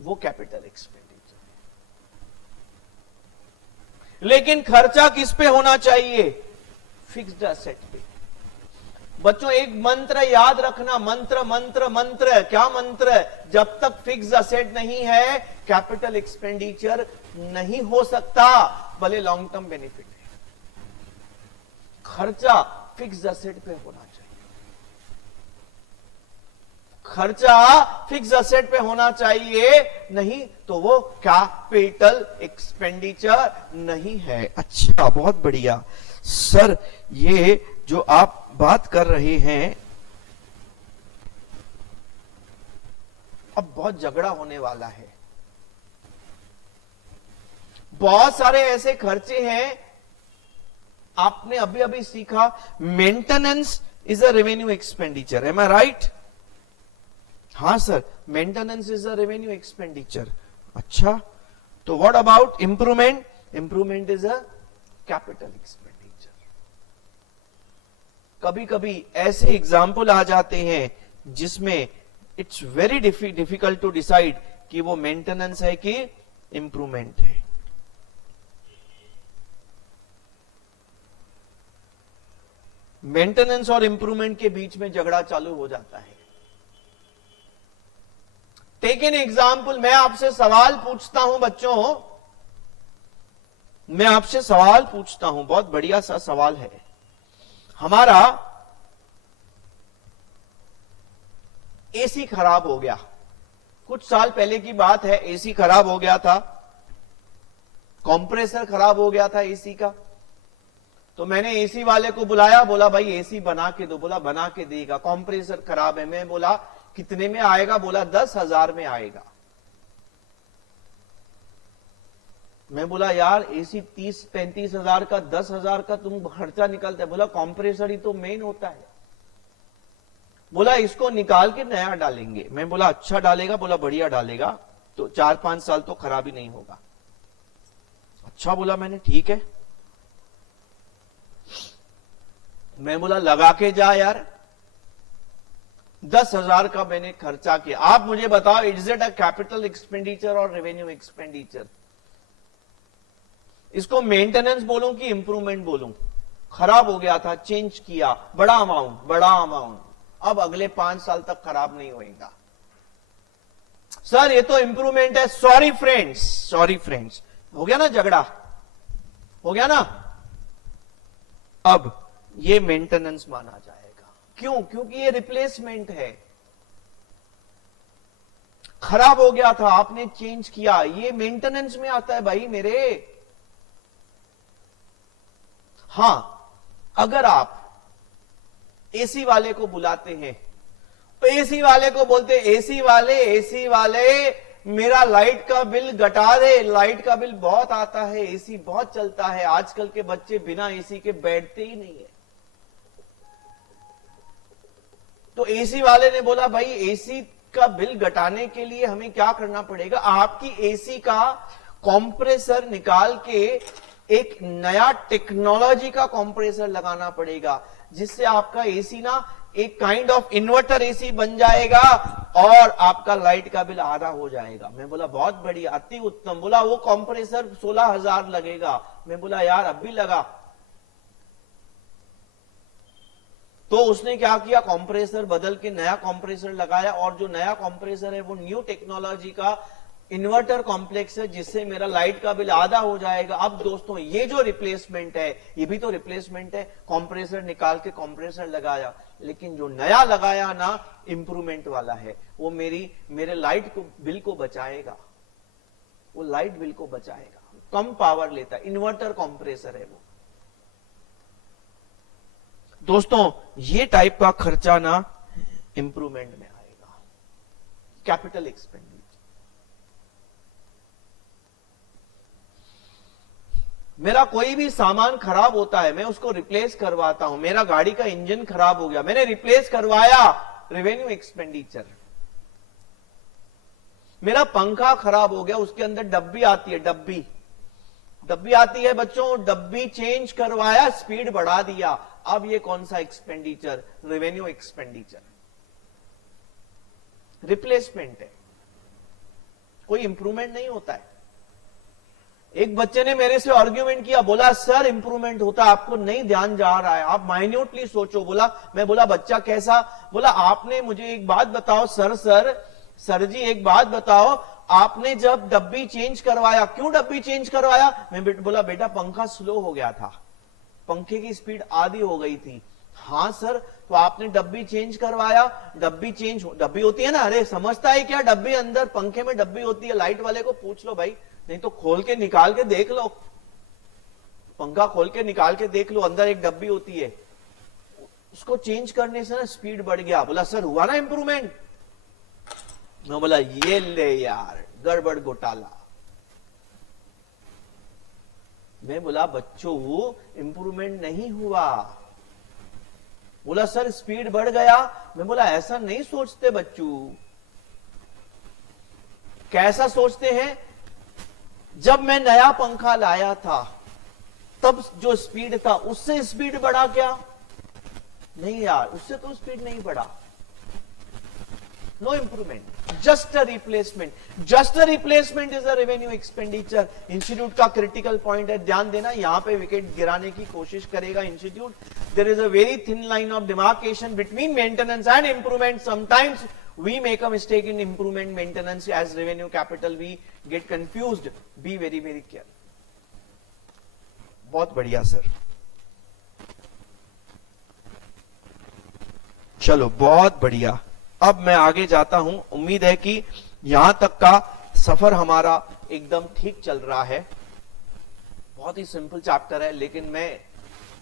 वो कैपिटल एक्सपेंडिचर है। लेकिन खर्चा किस पे होना चाहिए? फिक्स्ड एसेट पे। बच्चों एक मंत्र याद रखना, मंत्र मंत्र मंत्र। क्या मंत्र? जब तक फिक्स्ड एसेट नहीं है कैपिटल एक्सपेंडिचर नहीं हो सकता, भले लॉन्ग टर्म बेनिफिट है। खर्चा फिक्स्ड एसेट पे होना चाहिए, खर्चा फिक्स एसेट पे होना चाहिए, नहीं तो वो कैपिटल एक्सपेंडिचर नहीं है। अच्छा, बहुत बढ़िया सर, ये जो आप बात कर रहे हैं, अब बहुत झगड़ा होने वाला है। बहुत सारे ऐसे खर्चे हैं, आपने अभी अभी सीखा maintenance is a revenue expenditure, am I right? हाँ sir, maintenance is a revenue expenditure. अच्छा, तो what about improvement? Improvement is a capital expenditure. कभी कभी ऐसे एग्जाम्पल आ जाते हैं जिसमें it's very difficult to decide कि वो मेंटेनेंस है कि इंप्रूवमेंट है। मेंटेनेंस और इंप्रूवमेंट के बीच में झगड़ा चालू हो जाता है। टेक एन एग्जाम्पल, मैं आपसे सवाल पूछता हूं बच्चों, मैं आपसे सवाल पूछता हूं, बहुत बढ़िया सा सवाल है। हमारा एसी खराब हो गया, कुछ साल पहले की बात है, एसी खराब हो गया था, कंप्रेसर खराब हो गया था एसी का। तो मैंने एसी वाले को बुलाया, बोला भाई एसी बना के दो। बोला बना के देगा, कंप्रेसर खराब है। मैं बोला कितने में आएगा? बोला 10,000 में आएगा। मैं बोला यार एसी 30-35 हजार का, 10,000 का तुम खर्चा निकलता है। बोला कंप्रेसर ही तो मेन होता है। बोला इसको निकाल के नया डालेंगे। मैं बोला अच्छा डालेगा? बोला बढ़िया डालेगा, तो 4-5 साल तो खराब ही नहीं होगा। अच्छा बोला मैंने, ठीक है। मैं बोला लगा के जा यार, 10,000 का मैंने खर्चा किया। आप मुझे बताओ, is it a capital expenditure और रेवेन्यू एक्सपेंडिचर? इसको मेंटेनेंस बोलूं कि इंप्रूवमेंट बोलूं? खराब हो गया था, चेंज किया, बड़ा अमाउंट, अब अगले 5 साल तक खराब नहीं होएगा। सर ये तो इंप्रूवमेंट है। सॉरी फ्रेंड्स, हो गया ना झगड़ा, हो गया ना? अब ये मेंटेनेंस माना जाएगा। क्यों? क्योंकि ये रिप्लेसमेंट है। खराब हो गया था, आपने चेंज किया, ये मेंटेनेंस में आता है भाई मेरे। हां, अगर आप एसी वाले को बुलाते हैं तो एसी वाले को बोलते, एसी वाले मेरा लाइट का बिल घटा दे, लाइट का बिल बहुत आता है, एसी बहुत चलता है, आजकल के बच्चे बिना एसी के बैठते ही नहीं है। तो एसी वाले ने बोला भाई एसी का बिल घटाने के लिए हमें क्या करना पड़ेगा? आपकी एसी का कंप्रेसर निकाल के एक नया टेक्नोलॉजी का कंप्रेसर लगाना पड़ेगा, जिससे आपका एसी ना एक काइंड ऑफ इन्वर्टर एसी बन जाएगा और आपका लाइट का बिल आधा हो जाएगा। मैं बोला बहुत बढ़िया, अति उत्तम। बोला वो कंप्रेसर 16,000 लगेगा। मैं बोला यार अब भी लगा। तो उसने क्या किया, कंप्रेसर बदल के नया कंप्रेसर लगाया, और जो नया कंप्रेसर है वो न्यू टेक्नोलॉजी का इन्वर्टर कॉम्प्लेक्स है, जिससे मेरा लाइट का बिल आधा हो जाएगा। अब दोस्तों ये जो रिप्लेसमेंट है, ये भी तो रिप्लेसमेंट है। कंप्रेसर निकाल के कंप्रेसर लगाया, लेकिन जो नया लगाया ना इंप्रूवमेंट वाला है, वो मेरे लाइट को बिल को बचाएगा, वो लाइट बिल को बचाएगा, कम पावर लेता है, इन्वर्टर कंप्रेसर है वो। दोस्तों ये टाइप का खर्चा ना इंप्रूवमेंट में आएगा, कैपिटल एक्सपेंडिचर। मेरा कोई भी सामान खराब होता है, मैं उसको रिप्लेस करवाता हूं। मेरा गाड़ी का इंजन खराब हो गया, मैंने रिप्लेस करवाया, रेवेन्यू एक्सपेंडिचर। मेरा पंखा खराब हो गया, उसके अंदर डब्बी आती है, डब्बी आती है बच्चों, डब्बी चेंज करवाया, स्पीड बढ़ा दिया। अब ये कौन सा एक्सपेंडिचर, रेवेन्यू एक्सपेंडिचर, रिप्लेसमेंट है, कोई इंप्रूवमेंट नहीं होता है। एक बच्चे ने मेरे से आर्ग्यूमेंट किया, बोला सर इंप्रूवमेंट होता है, आपको नहीं ध्यान जा रहा है, आप माइन्यूटली सोचो। मैं बोला बच्चा कैसा? बोला आपने मुझे एक बात बताओ सर जी एक बात बताओ, आपने जब डब्बी चेंज करवाया, क्यों डब्बी चेंज करवाया? मैं बोला बेटा पंखा स्लो हो गया था, पंखे की स्पीड आधी हो गई थी। हाँ सर, तो आपने डब्बी चेंज करवाया, डब्बी होती है ना, अरे समझता है क्या, डब्बी अंदर पंखे में डब्बी होती है, लाइट वाले को पूछ लो भाई, नहीं तो खोल के निकाल के देख लो, पंखा खोल के निकाल के देख लो, अंदर एक डब्बी होती है। उसको चेंज करने से ना स्पीड बढ़ गया। बोला सर हुआ ना इंप्रूवमेंट? मैं बोला ये ले यार, गड़बड़ घोटाला। मैं बोला बच्चों इंप्रूवमेंट नहीं हुआ। बोला सर स्पीड बढ़ गया। मैं बोला ऐसा नहीं सोचते बच्चों। कैसा सोचते हैं? जब मैं नया पंखा लाया था तब जो स्पीड था उससे स्पीड बढ़ा क्या? नहीं यार, उससे तो स्पीड नहीं बढ़ा। No improvement, just a replacement is a revenue expenditure. Institute का क्रिटिकल पॉइंट है, ध्यान देना, यहां पे विकेट गिराने की कोशिश करेगा institute. There is a very thin line of demarcation between maintenance and improvement. Sometimes we make a mistake in improvement maintenance as revenue capital, we get confused, be very careful। बहुत बढ़िया sir, चलो बहुत बढ़िया। अब मैं आगे जाता हूं। उम्मीद है कि यहां तक का सफर हमारा एकदम ठीक चल रहा है। बहुत ही सिंपल चैप्टर है, लेकिन मैं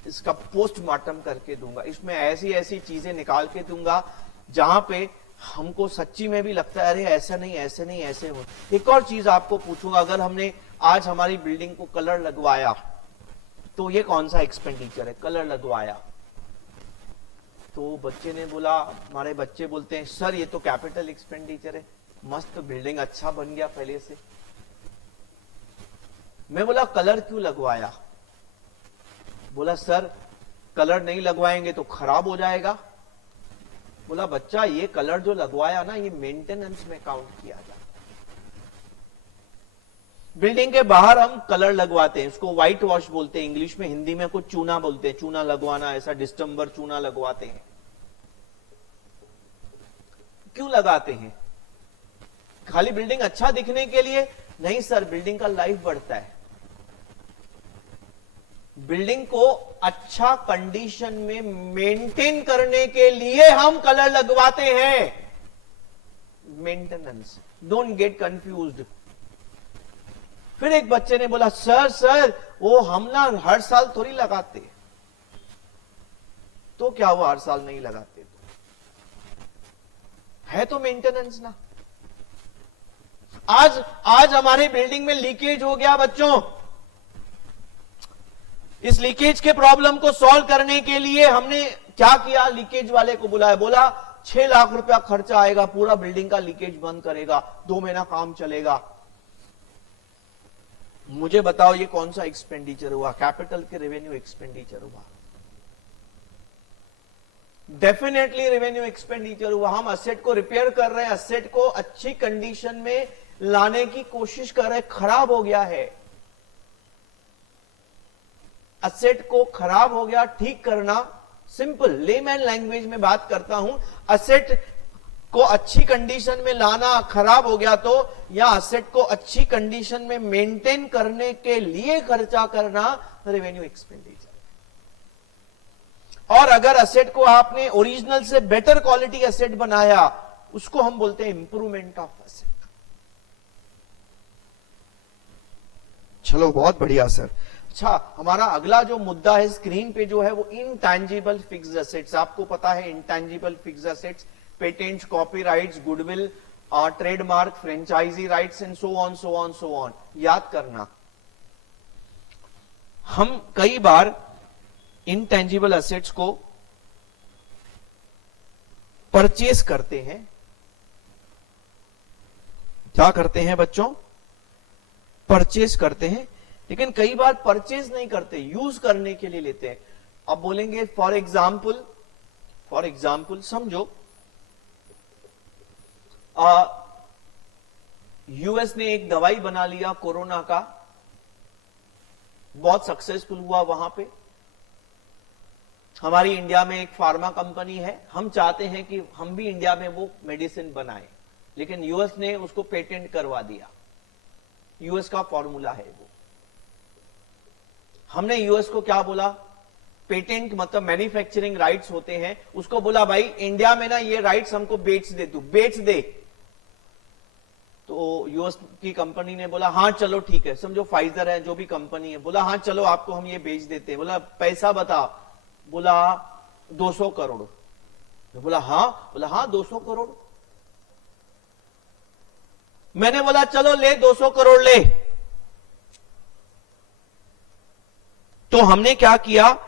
इसका पोस्टमार्टम करके दूंगा, इसमें ऐसी ऐसी चीजें निकाल के दूंगा जहां पे हमको सच्ची में भी लगता है अरे ऐसा नहीं ऐसे नहीं ऐसे हो। एक और चीज आपको पूछूंगा, अगर हमने आज हमारी बिल्डिंग को कलर लगवाया तो ये कौन सा एक्सपेंडिचर है? कलर लगवाया। तो बच्चे ने बोला, हमारे बच्चे बोलते हैं सर ये तो कैपिटल एक्सपेंडिचर है, मस्त बिल्डिंग अच्छा बन गया पहले से। मैं बोला कलर क्यों लगवाया? बोला सर कलर नहीं लगवाएंगे तो खराब हो जाएगा। बोला बच्चा ये कलर जो लगवाया ना, ये मेंटेनेंस में काउंट किया जाता है। बिल्डिंग के बाहर हम कलर लगवाते हैं, इसको व्हाइट वॉश बोलते हैं इंग्लिश में, हिंदी में कुछ चूना बोलते हैं, चूना लगवाना, ऐसा डिस्टेंबर चूना लगवाते हैं। क्यों लगाते हैं? खाली बिल्डिंग अच्छा दिखने के लिए? नहीं सर, बिल्डिंग का लाइफ बढ़ता है। बिल्डिंग को अच्छा कंडीशन में मेंटेन करने के लिए हम कलर लगवाते हैं। Maintenance, don't get confused. फिर एक बच्चे ने बोला सर वो हम ना हर साल थोड़ी लगाते। तो क्या वो हर साल नहीं लगाते? तो है तो मेंटेनेंस ना। आज हमारे बिल्डिंग में लीकेज हो गया बच्चों। इस लीकेज के प्रॉब्लम को सॉल्व करने के लिए हमने क्या किया? लीकेज वाले को बुलाया, बोला 6 लाख रुपया खर्चा आएगा, पूरा बिल्डिंग का लीकेज बंद करेगा, 2 महीना काम चलेगा। मुझे बताओ ये कौन सा एक्सपेंडिचर हुआ? कैपिटल के रेवेन्यू एक्सपेंडिचर हुआ, डेफिनेटली रेवेन्यू एक्सपेंडिचर हुआ। हम असेट को रिपेयर कर रहे हैं, असेट को अच्छी कंडीशन में लाने की कोशिश कर रहे हैं, खराब हो गया है, असेट को खराब हो गया, ठीक करना, सिंपल लेमैन लैंग्वेज में बात करता हूं। असेट को अच्छी कंडीशन में लाना, खराब हो गया तो, या असेट को अच्छी कंडीशन में मेंटेन करने के लिए खर्चा करना, रेवेन्यू एक्सपेंडिचर। और अगर असेट को आपने ओरिजिनल से बेटर क्वालिटी असेट बनाया, उसको हम बोलते हैं इंप्रूवमेंट ऑफ असेट। चलो बहुत बढ़िया सर। अच्छा, हमारा अगला जो मुद्दा है स्क्रीन पे जो है वो इनटैंजिबल फिक्स्ड एसेट्स। आपको पता है intangible fixed assets, patents, copyrights, goodwill, trademark, franchisee rights and so on so on so on. याद करना, हम कई बार इनटैंजिबल एसेट्स को परचेज करते हैं। क्या करते हैं बच्चों? परचेज करते हैं, लेकिन कई बार परचेज नहीं करते, यूज करने के लिए लेते हैं। अब बोलेंगे फॉर एग्जाम्पल समझो, यूएस ने एक दवाई बना लिया कोरोना का, बहुत सक्सेसफुल हुआ वहां पे। हमारी इंडिया में एक फार्मा कंपनी है, हम चाहते हैं कि हम भी इंडिया में वो मेडिसिन बनाएं, लेकिन यूएस ने उसको पेटेंट करवा दिया। यूएस का फॉर्मूला है वो। हमने यूएस को क्या बोला? पेटेंट मतलब मैन्युफैक्चरिंग राइट्स होते हैं, उसको बोला भाई इंडिया में ना ये राइट्स हमको बेच दे, तू बेच दे। तो यूएस की कंपनी ने बोला हाँ चलो ठीक है, समझो फाइजर है जो भी कंपनी है, बोला हाँ चलो आपको हम ये बेच देते हैं। बोला पैसा बता, बोला 200 करोड़। बोला हाँ 200 करोड़। मैंने बोला चलो ले 200 करोड़ ले। तो हमने क्या किया,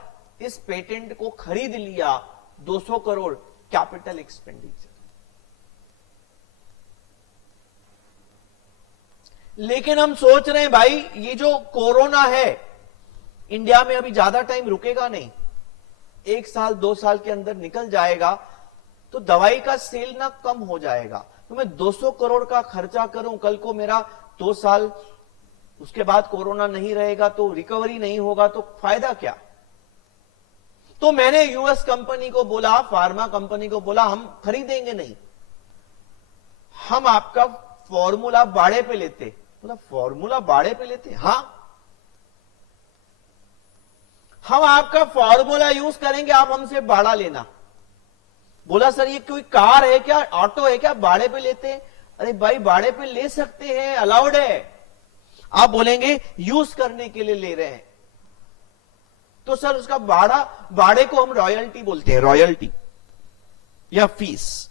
इस पेटेंट को खरीद लिया 200 करोड़, कैपिटल एक्सपेंडिचर। लेकिन हम सोच रहे हैं भाई ये जो कोरोना है इंडिया में अभी ज्यादा टाइम रुकेगा नहीं, 1 साल 2 साल के अंदर निकल जाएगा, तो दवाई का सेल ना कम हो जाएगा। तो मैं 200 करोड़ का खर्चा करूं, कल को मेरा 2 साल उसके बाद कोरोना नहीं रहेगा तो रिकवरी नहीं होगा, तो फायदा क्या? तो मैंने यूएस कंपनी को बोला, फार्मा कंपनी को बोला हम खरीदेंगे नहीं, हम आपका फॉर्मूला बाड़े पे लेते। बोला फॉर्मूला बाड़े पे लेते? हाँ, हम आपका फॉर्मूला यूज करेंगे, आप हमसे बाड़ा लेना। बोला सर ये कोई कार है क्या, ऑटो है क्या, बाड़े पे लेते हैं? अरे भाई बाड़े पे ले सकते हैं, अलाउड है। आप बोलेंगे यूज करने के लिए ले रहे हैं, तो सर उसका बाड़े को हम रॉयल्टी बोलते हैं, रॉयल्टी या फीस।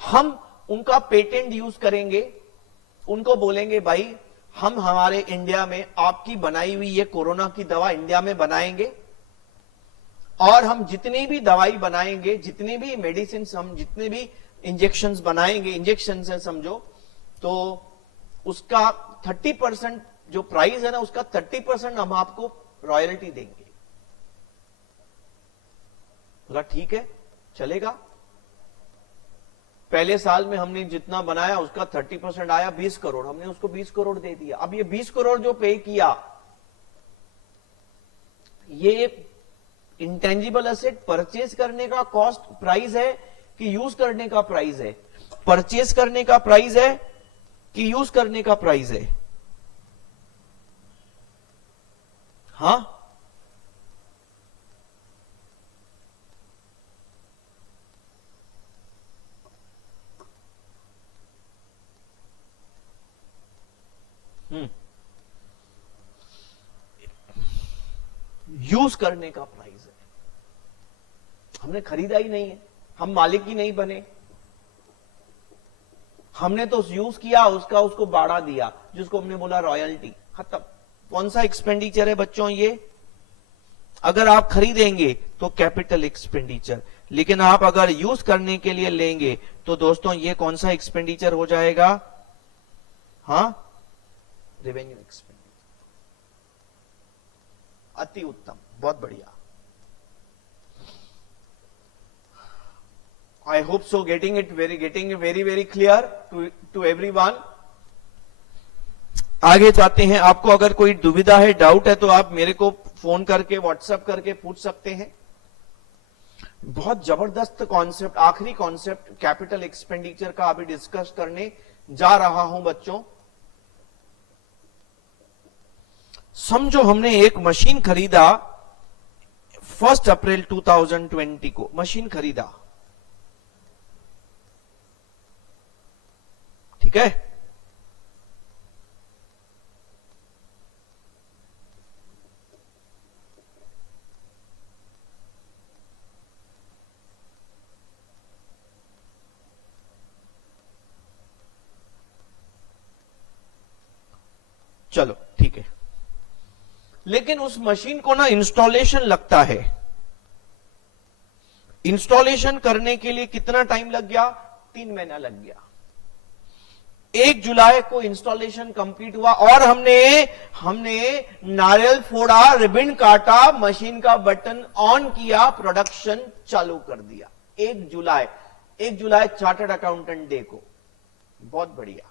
हम उनका पेटेंट यूज करेंगे, उनको बोलेंगे भाई हम हमारे इंडिया में आपकी बनाई हुई ये कोरोना की दवा इंडिया में बनाएंगे, और हम जितनी भी दवाई बनाएंगे, जितनी भी मेडिसिन, हम जितने भी इंजेक्शंस बनाएंगे, इंजेक्शन से समझो, तो उसका 30% जो प्राइस है ना, उसका 30% हम आपको रॉयल्टी देंगे। बोला ठीक है चलेगा। पहले साल में हमने जितना बनाया उसका 30% आया 20 करोड़, हमने उसको 20 करोड़ दे दिया। अब ये 20 करोड़ जो पे किया, ये इंटेंजिबल एसेट परचेज करने का कॉस्ट प्राइस है कि यूज करने का प्राइस है? परचेज करने का प्राइस है कि यूज करने का प्राइस है? हाँ, यूज करने का प्राइस है। हमने खरीदा ही नहीं है, हम मालिक ही नहीं बने, हमने तो यूज किया, उसका उसको बाड़ा दिया, जिसको हमने बोला रॉयल्टी, खत्म। कौन सा एक्सपेंडिचर है बच्चों ये? अगर आप खरीदेंगे तो कैपिटल एक्सपेंडिचर, लेकिन आप अगर यूज करने के लिए लेंगे तो दोस्तों ये कौन सा एक्सपेंडिचर हो जाएगा? हाँ, रेवेन्यू एक्सपेंडिचर। अति उत्तम, बहुत बढ़िया। I hope so, getting it very clear to everyone. आगे जाते हैं। आपको अगर कोई दुविधा है, डाउट है, तो आप मेरे को फोन करके, व्हाट्सएप करके पूछ सकते हैं। बहुत जबरदस्त कॉन्सेप्ट, आखिरी कॉन्सेप्ट कैपिटल एक्सपेंडिचर का अभी डिस्कस करने जा रहा हूं बच्चों। समझो हमने एक मशीन खरीदा 1 अप्रैल 2020 को, मशीन खरीदा, ठीक है। चलो ठीक है, लेकिन उस मशीन को ना इंस्टॉलेशन लगता है। इंस्टॉलेशन करने के लिए कितना टाइम लग गया? 3 महीना लग गया। 1 जुलाई को इंस्टॉलेशन कंप्लीट हुआ और हमने नारियल फोड़ा, रिबन काटा, मशीन का बटन ऑन किया, प्रोडक्शन चालू कर दिया। 1 जुलाई चार्टर्ड अकाउंटेंट डे को। बहुत बढ़िया।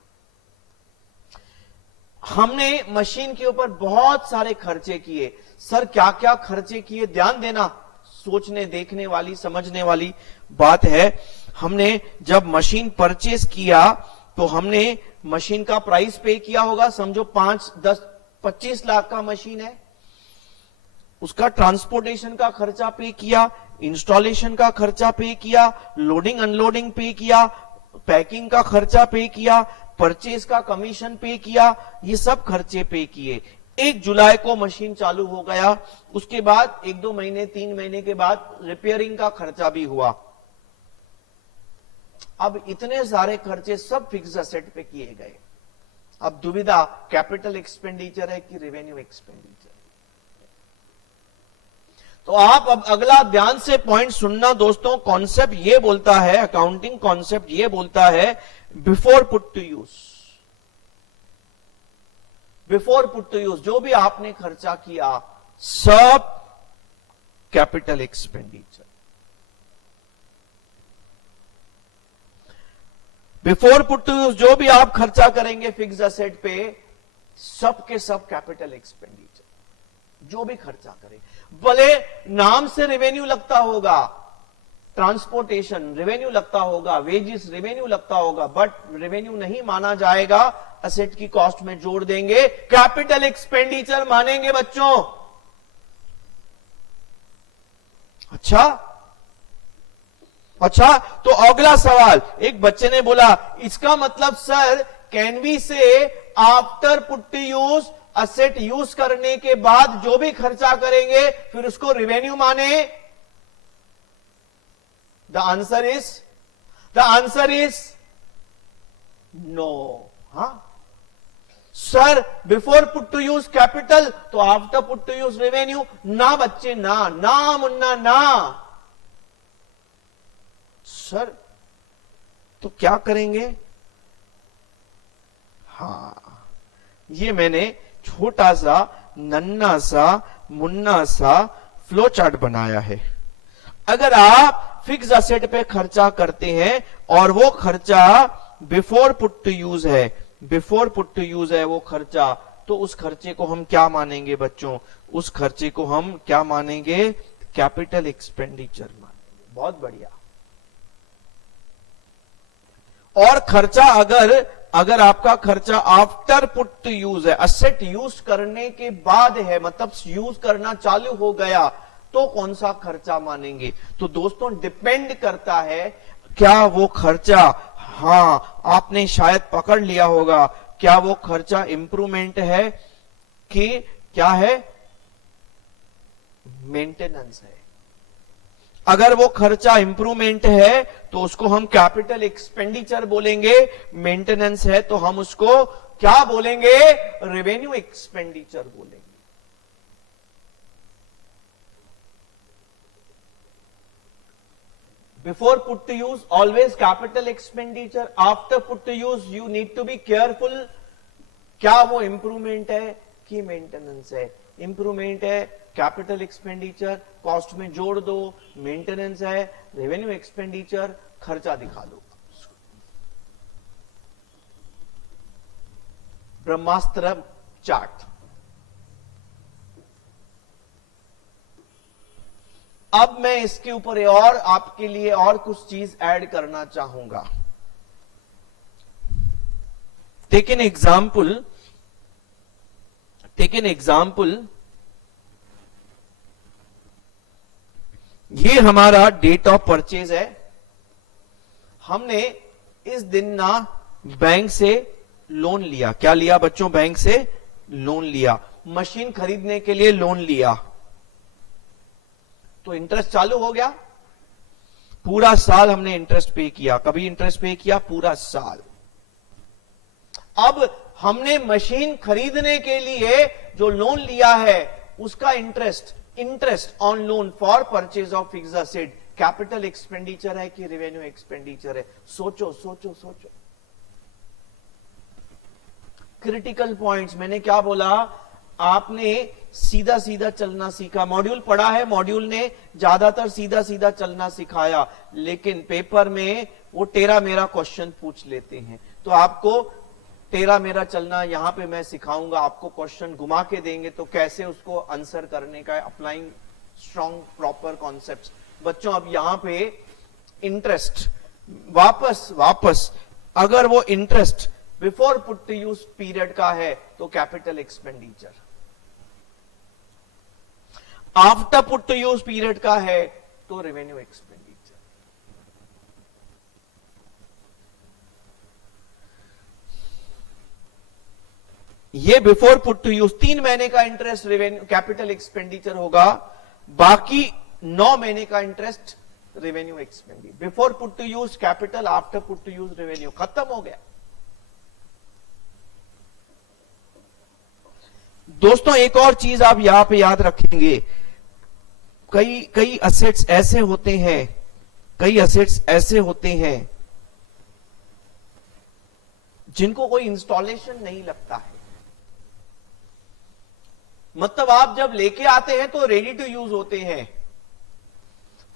हमने मशीन के ऊपर बहुत सारे खर्चे किए। सर क्या क्या खर्चे किए? ध्यान देना, सोचने, देखने वाली, समझने वाली बात है। हमने जब मशीन परचेस किया तो हमने मशीन का प्राइस पे किया होगा। समझो 5, 10, 25 लाख का मशीन है, उसका ट्रांसपोर्टेशन का खर्चा पे किया, इंस्टॉलेशन का खर्चा पे किया, लोडिंग अनलोडिंग पे किया, पैकिंग का खर्चा पे किया, परचेज का कमीशन पे किया, ये सब खर्चे पे किए। 1 जुलाई को मशीन चालू हो गया। उसके बाद 1-2 महीने, 3 महीने के बाद रिपेयरिंग का खर्चा भी हुआ। अब इतने सारे खर्चे सब फिक्स असेट पे किए गए। अब दुविधा कैपिटल एक्सपेंडिचर है कि रेवेन्यू एक्सपेंडिचर। तो आप अब अगला ध्यान से पॉइंट सुनना दोस्तों। कॉन्सेप्ट ये बोलता है, अकाउंटिंग कॉन्सेप्ट ये बोलता है, before put to use, before put to use जो भी आपने खर्चा किया सब capital expenditure. Before put to use जो भी आप खर्चा करेंगे फिक्स असेट पे, सब के सब कैपिटल एक्सपेंडिचर। जो भी खर्चा करें, भले नाम से रेवेन्यू लगता होगा, ट्रांसपोर्टेशन रेवेन्यू लगता होगा, वेजेस रेवेन्यू लगता होगा, बट रेवेन्यू नहीं माना जाएगा, असेट की कॉस्ट में जोड़ देंगे, कैपिटल एक्सपेंडिचर मानेंगे बच्चों। अच्छा, तो अगला सवाल, एक बच्चे ने बोला, इसका मतलब sir can we say after put to use, asset use करने के बाद जो भी खर्चा करेंगे फिर उसको रेवेन्यू माने? The answer is no. हाँ सर, before put to use capital तो after put to use revenue? ना बच्चे, ना मुन्ना, ना। सर तो क्या करेंगे? हाँ, ये मैंने छोटा सा, नन्ना सा, मुन्ना सा फ्लो चार्ट बनाया है। अगर आप फिक्स असेट पे खर्चा करते हैं और वो खर्चा बिफोर पुट टू यूज है, बिफोर पुट टू यूज है वो खर्चा, तो उस खर्चे को हम क्या मानेंगे बच्चों? उस खर्चे को हम क्या मानेंगे? कैपिटल एक्सपेंडिचर मानेंगे। बहुत बढ़िया। और खर्चा अगर आपका खर्चा आफ्टर पुट टू यूज है, असेट यूज करने के बाद है, मतलब यूज करना चालू हो गया, तो कौन सा खर्चा मानेंगे? तो दोस्तों डिपेंड करता है क्या वो खर्चा, हाँ आपने शायद पकड़ लिया होगा, क्या वो खर्चा इंप्रूवमेंट है कि क्या है? मेंटेनेंस है। अगर वो खर्चा इंप्रूवमेंट है तो उसको हम कैपिटल एक्सपेंडिचर बोलेंगे, मेंटेनेंस है तो हम उसको क्या बोलेंगे? रेवेन्यू एक्सपेंडिचर बोलेंगे। Before put to use, always capital expenditure. After put to use, you need to be careful. क्या वो इंप्रूवमेंट है कि मेंटेनेंस है? इंप्रूवमेंट है, कैपिटल एक्सपेंडिचर, कॉस्ट में जोड़ दो, मेंटेनेंस है, रेवेन्यू एक्सपेंडिचर, खर्चा दिखा दो। ब्रह्मास्त्र चार्ट। अब मैं इसके ऊपर और आपके लिए और कुछ चीज ऐड करना चाहूंगा। टेक एन एग्जाम्पल, ये हमारा डेट ऑफ परचेज है। हमने इस दिन ना बैंक से लोन लिया। क्या लिया बच्चों? बैंक से लोन लिया। मशीन खरीदने के लिए लोन लिया, तो इंटरेस्ट चालू हो गया। पूरा साल हमने इंटरेस्ट पे किया। कभी इंटरेस्ट पे किया? पूरा साल। अब हमने मशीन खरीदने के लिए जो लोन लिया है उसका interest on loan for purchase of fixed asset capital expenditure है कि रेवेन्यू एक्सपेंडिचर है? सोचो सोचो सोचो। Critical points. मैंने क्या बोला? आपने सीधा सीधा चलना सीखा। मॉड्यूल पढ़ा है, मॉड्यूल ने ज्यादातर सीधा सीधा चलना सिखाया, लेकिन पेपर में वो टेरा मेरा क्वेश्चन पूछ लेते हैं। तो आपको टेरा मेरा चलना यहां पे मैं सिखाऊंगा। आपको क्वेश्चन घुमा के देंगे तो कैसे उसको आंसर करने का, अप्लाइंग स्ट्रॉन्ग प्रॉपर कॉन्सेप्ट्स। बच्चों अब यहां पे इंटरेस्ट, वापस अगर वो interest before put to use period का है तो capital expenditure, after put to use period का है तो रेवेन्यू एक्सपेंडिचर। ये बिफोर पुट टू यूज 3 महीने का इंटरेस्ट रेवेन्यू कैपिटल एक्सपेंडिचर होगा, बाकी 9 महीने का interest revenue expenditure. Before put to use capital, after put to use revenue, खत्म हो गया। दोस्तों एक और चीज आप यहां पे याद रखेंगे, कई असेट्स ऐसे होते हैं जिनको कोई इंस्टॉलेशन नहीं लगता है। मतलब आप जब लेके आते हैं तो रेडी टू यूज होते हैं।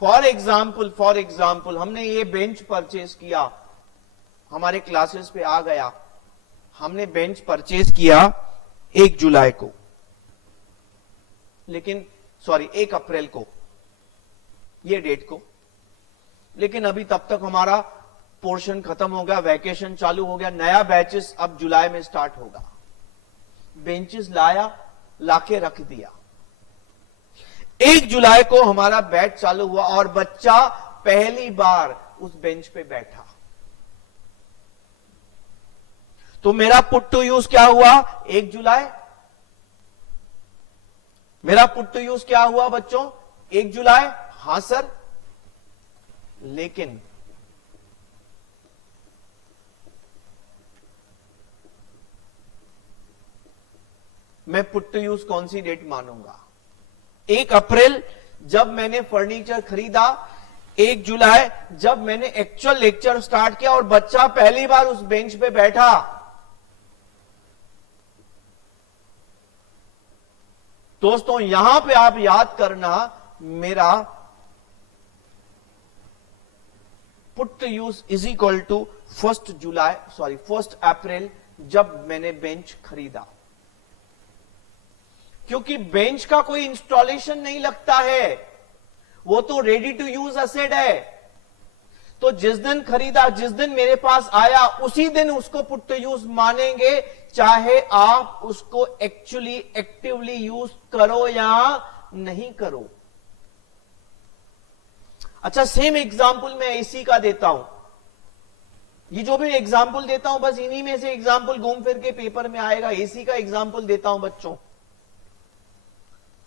फॉर एग्जाम्पल हमने ये बेंच परचेज किया, हमारे क्लासेस पे आ गया। हमने बेंच परचेज किया 1 जुलाई को, लेकिन 1 अप्रैल को, ये डेट को, लेकिन अभी तब तक हमारा पोर्शन खत्म हो गया, वैकेशन चालू हो गया, नया बैचेस अब जुलाई में स्टार्ट होगा। बेंचेस लाके रख दिया। 1 जुलाई को हमारा बैच चालू हुआ और बच्चा पहली बार उस बेंच पे बैठा, तो मेरा पुट टू यूज क्या हुआ? 1 जुलाई। मेरा पुट टू यूज क्या हुआ बच्चों? 1 जुलाई। हां सर, लेकिन मैं पुट टू यूज कौन सी डेट मानूंगा? 1 अप्रैल जब मैंने फर्नीचर खरीदा, 1 जुलाई जब मैंने एक्चुअल लेक्चर स्टार्ट किया और बच्चा पहली बार उस बेंच पे बैठा। दोस्तों यहां पे आप याद करना, मेरा put to use is equal to 1 April जब मैंने बेंच खरीदा, क्योंकि बेंच का कोई इंस्टॉलेशन नहीं लगता है, वो तो रेडी टू यूज एसेट है। तो जिस दिन खरीदा, जिस दिन मेरे पास आया, उसी दिन उसको पुट टू यूज मानेंगे, चाहे आप उसको एक्टिवली यूज करो या नहीं करो। अच्छा, सेम एग्जांपल मैं एसी का देता हूं। ये जो भी एग्जांपल देता हूं बस इन्हीं में से एग्जांपल घूम फिर के पेपर में आएगा। एसी का एग्जांपल देता हूं बच्चों।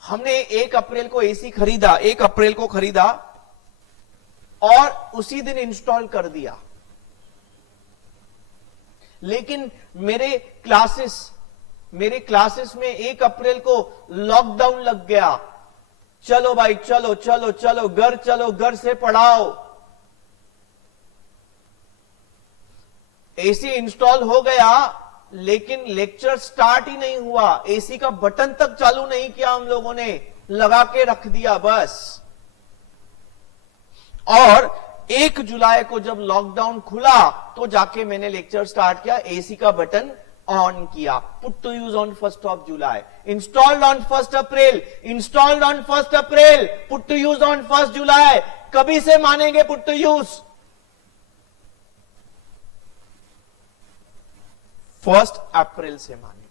हमने 1 अप्रैल को एसी खरीदा, 1 अप्रैल को खरीदा और उसी दिन इंस्टॉल कर दिया। लेकिन मेरे क्लासेस में 1 अप्रैल को लॉकडाउन लग गया। चलो भाई, चलो घर से पढ़ाओ। एसी इंस्टॉल हो गया, लेकिन लेक्चर स्टार्ट ही नहीं हुआ, एसी का बटन तक चालू नहीं किया हम लोगों ने, लगा के रख दिया बस। और 1 जुलाई को जब लॉकडाउन खुला तो जाके मैंने लेक्चर स्टार्ट किया, एसी का बटन ऑन किया। Put to use on 1 July, installed on 1 April, installed on 1 April, put to use on 1 July. कभी से मानेंगे पुट टू यूज? 1 अप्रैल से मानेंगे।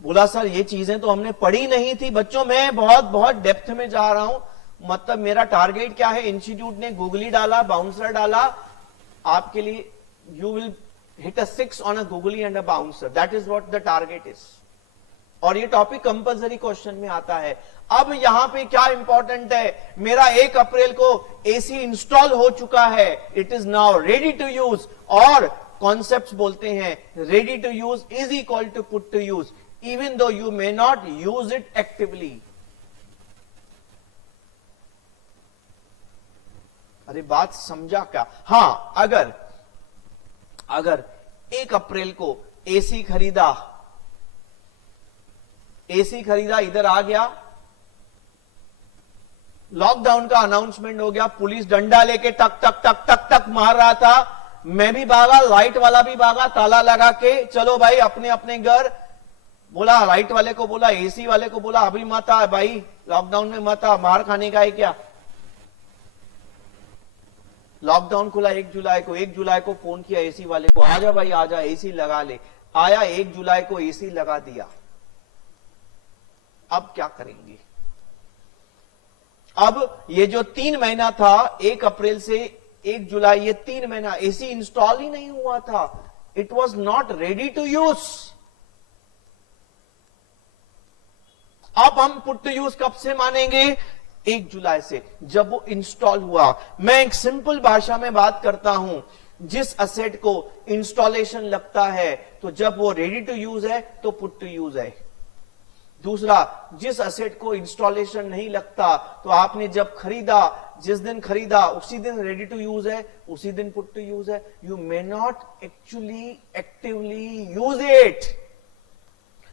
बोला सर ये चीजें तो हमने पढ़ी नहीं थी। बच्चों मैं बहुत डेप्थ में जा रहा हूं, मतलब मेरा टारगेट क्या है, इंस्टीट्यूट ने गूगली डाला, बाउंसर डाला आपके लिए, you will hit a 6 on a googly and a bouncer, that is what the target is। और ये टॉपिक कंपल्सरी क्वेश्चन में आता है। अब यहां पे क्या इंपॉर्टेंट है, मेरा 1 अप्रैल को एसी इंस्टॉल हो चुका है, it is now ready to use. और कॉन्सेप्ट्स बोलते हैं ready to use is equal to put to use, even though you may not use it actively. अरे बात समझा क्या? हां, अगर 1 अप्रैल को एसी खरीदा, इधर आ गया, लॉकडाउन का अनाउंसमेंट हो गया, पुलिस डंडा लेके टक टक टक टक टक मार रहा था, मैं भी भागा, लाइट वाला भी भागा, ताला लगा के चलो भाई अपने अपने घर। बोला लाइट वाले को, बोला एसी वाले को, बोला अभी मत आ भाई, लॉकडाउन में मत आ, मार खाने का है क्या। लॉकडाउन खुला 1 जुलाई को, 1 जुलाई को फोन किया एसी वाले को, आजा भाई आजा एसी लगा ले। आया 1 जुलाई को एसी लगा दिया। अब क्या करेंगे? अब ये जो 3 महीना था, 1 अप्रैल से 1 जुलाई, ये 3 महीना एसी इंस्टॉल ही नहीं हुआ था, it was not ready to use. अब हम पुट टू यूज कब से मानेंगे? 1 जुलाई से, जब वो इंस्टॉल हुआ। मैं एक सिंपल भाषा में बात करता हूं, जिस असेट को इंस्टॉलेशन लगता है तो जब वो रेडी टू यूज है तो पुट टू यूज है। दूसरा, जिस असेट को इंस्टॉलेशन नहीं लगता तो आपने जब खरीदा, जिस दिन खरीदा उसी दिन रेडी टू यूज है, उसी दिन पुट टू यूज है। You may not actually actively use it.